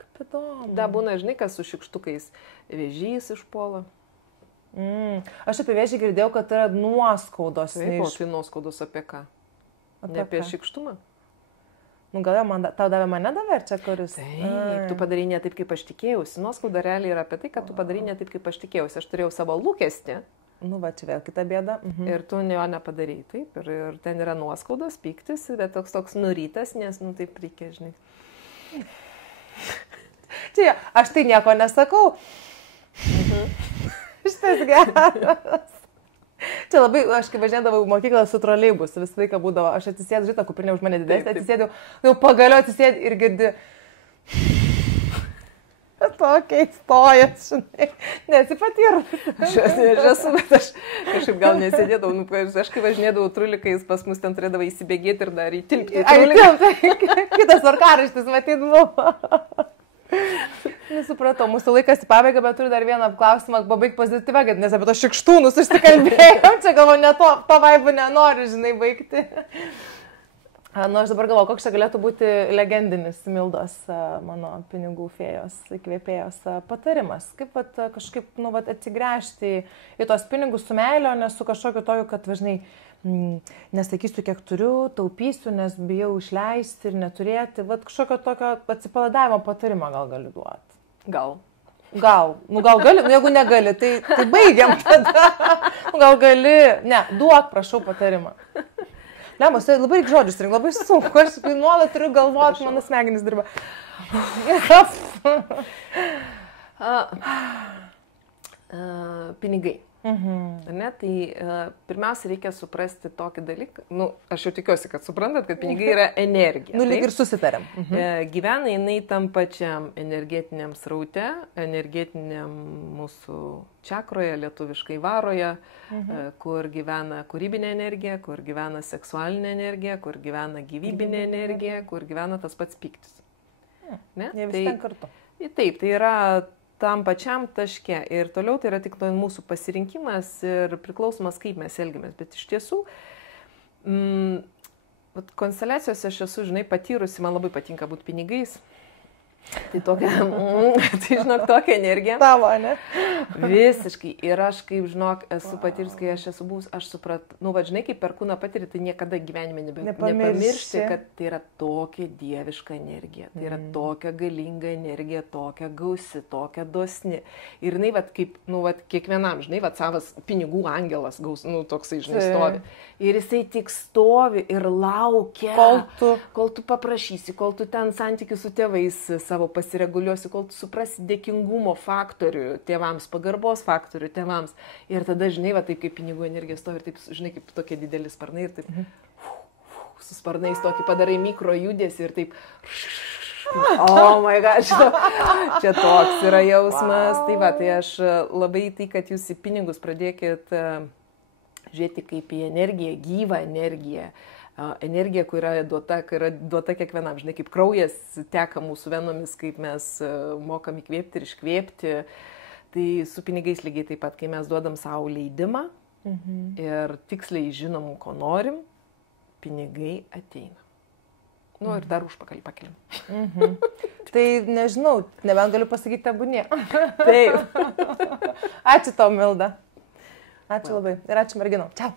Kaip įdomu. Da būna, žinai, kas su šikštukais vėžys išpuola. Aš apie vėžį girdėjau, kad yra nuoskaudos. Taip, o tai nuoskaudos apie ką? Ne apie šikštumą? Nu, gal tau davė mane davė, ar čia kuris? Taip, tu padarai ne taip, kaip aš tikėjausi. Nuoskauda realiai yra apie tai, kad tu padarai ne taip, kaip aš tikėjausi. Aš turėjau savo lūkestį. Nu, va, čia vėl kita bėda. Ir tu jo nepadarai, taip. Ir ten yra nuoskaudos, piktis, bet toks nurytas, nes, nu, taip reikia, žinai. Čia, aš tai nieko nesakau. Šitas geras. Čia labai, aš kai važiuodavau į mokyklą su troleibusu, visą laiką būdavo, aš atsisėdu, žinai, kuprinė už mane didesnė, atsisėdu, jau pagaliau atsisėdu ir girdi. Tokia įstojas, žinai, nesipatyrus. Aš esu, bet aš kažkaip gal nesėdėdavau, nu, aš kai važinėdavau trulikais, pas mus ten turėdavo įsibėgėti ir dar įtilpti. Kitas varkaraštis, matyt, buvo. Nesupratau, mūsų laikas į pabaigą, bet turiu dar vieną klausimą, pabaig pozityvę, nes apie to šikštūnus išsikalbėjom, čia galvo, ne to vaibų nenori, žinai, baigti. Nu, aš dabar galvoju, koks čia galėtų būti legendinis Mildos, mano pinigų fėjos, įkvėpėjos patarimas. Kaip kažkaip, nu, atsigręžti į tos pinigus su meilė, o ne su kažkokiu tokiu, kad važnai nesakysiu, kiek turiu, taupysiu, nes bijau išleisti ir neturėti. Vat kažkokio tokio atsipalaidavimo patarimo gal gali duoti. Gal. Nu, gal gali, nu, jeigu negali, tai baigiam tada. Gal gali, ne, duok, prašau, patarimą. Lemos, tai labai žodžius rink, labai sunku, aš nuolat turiu galvoti, mano smegenys dirba. Pinigai. Ne, tai pirmiausia reikia suprasti tokį dalyką, nu, aš jau tikiuosi, kad suprantat, kad pinigai yra energija. Nu, lyg ir susitarėm. Gyvena jinai tam pačiam energetiniam sraute, energetiniam mūsų čakroje, lietuviškai varoje, kur gyvena kūrybinė energija, kur gyvena seksualinė energija, kur gyvena gyvybinė energija, kur gyvena tas pats pyktis. Ne, visi ten kartu. Taip, tai yra tam pačiam taške ir toliau tai yra tik mūsų pasirinkimas ir priklausomas, kaip mes elgiamės. Bet iš tiesų, konsteliacijose aš esu, žinai, patyrusi, man labai patinka būti pinigais. Tai tokia, tai žinok, tokia energija. Tavo, ne? Visiškai. Ir aš, kaip žinok, esu patyrus, kai aš esu buvus, aš supratau, nu, va, žinai, kaip per kūną patyrį, tai niekada gyvenime nepamiršti, kad tai yra tokia dieviška energija. Tai yra tokia galinga energija, tokia gausi, tokia dosni. Ir jinai, va, kaip, nu, va, kiekvienam, žinai, va, savas pinigų angelas gaus, nu, toksai, žinai, stovi. Ir jisai tik stovi ir laukia, kol tu paprašysi, kol tu ten santykių su tėvais savo pasireguliuosi, kol tu suprasi dėkingumo faktorių tėvams, pagarbos faktorių tėvams. Ir tada, žinai, va, taip kaip pinigų energija stovi ir taip, žinai, kaip tokie dideli sparnai ir taip su sparnais tokį padarai mikro judesį ir taip, oh my god, čia toks yra jausmas. Tai va, tai aš labai tai, kad jūs į pinigus pradėkit žiūrėti kaip į energiją, gyvą energiją. Energija, kuri yra duota kiekvienam, žinai, kaip kraujas teka mūsų venomis, kaip mes mokam įkvėpti ir iškvėpti. Tai su pinigais lygiai taip pat, kai mes duodam savo leidimą ir tiksliai žinom, ko norim, pinigai ateina. Nu ir dar užpakalį pakeliam. Tai nežinau, nebent galiu pasakyti tebūnie. Taip. Ačiū tau, Milda. Ačiū labai ir ačiū merginau. Čiau.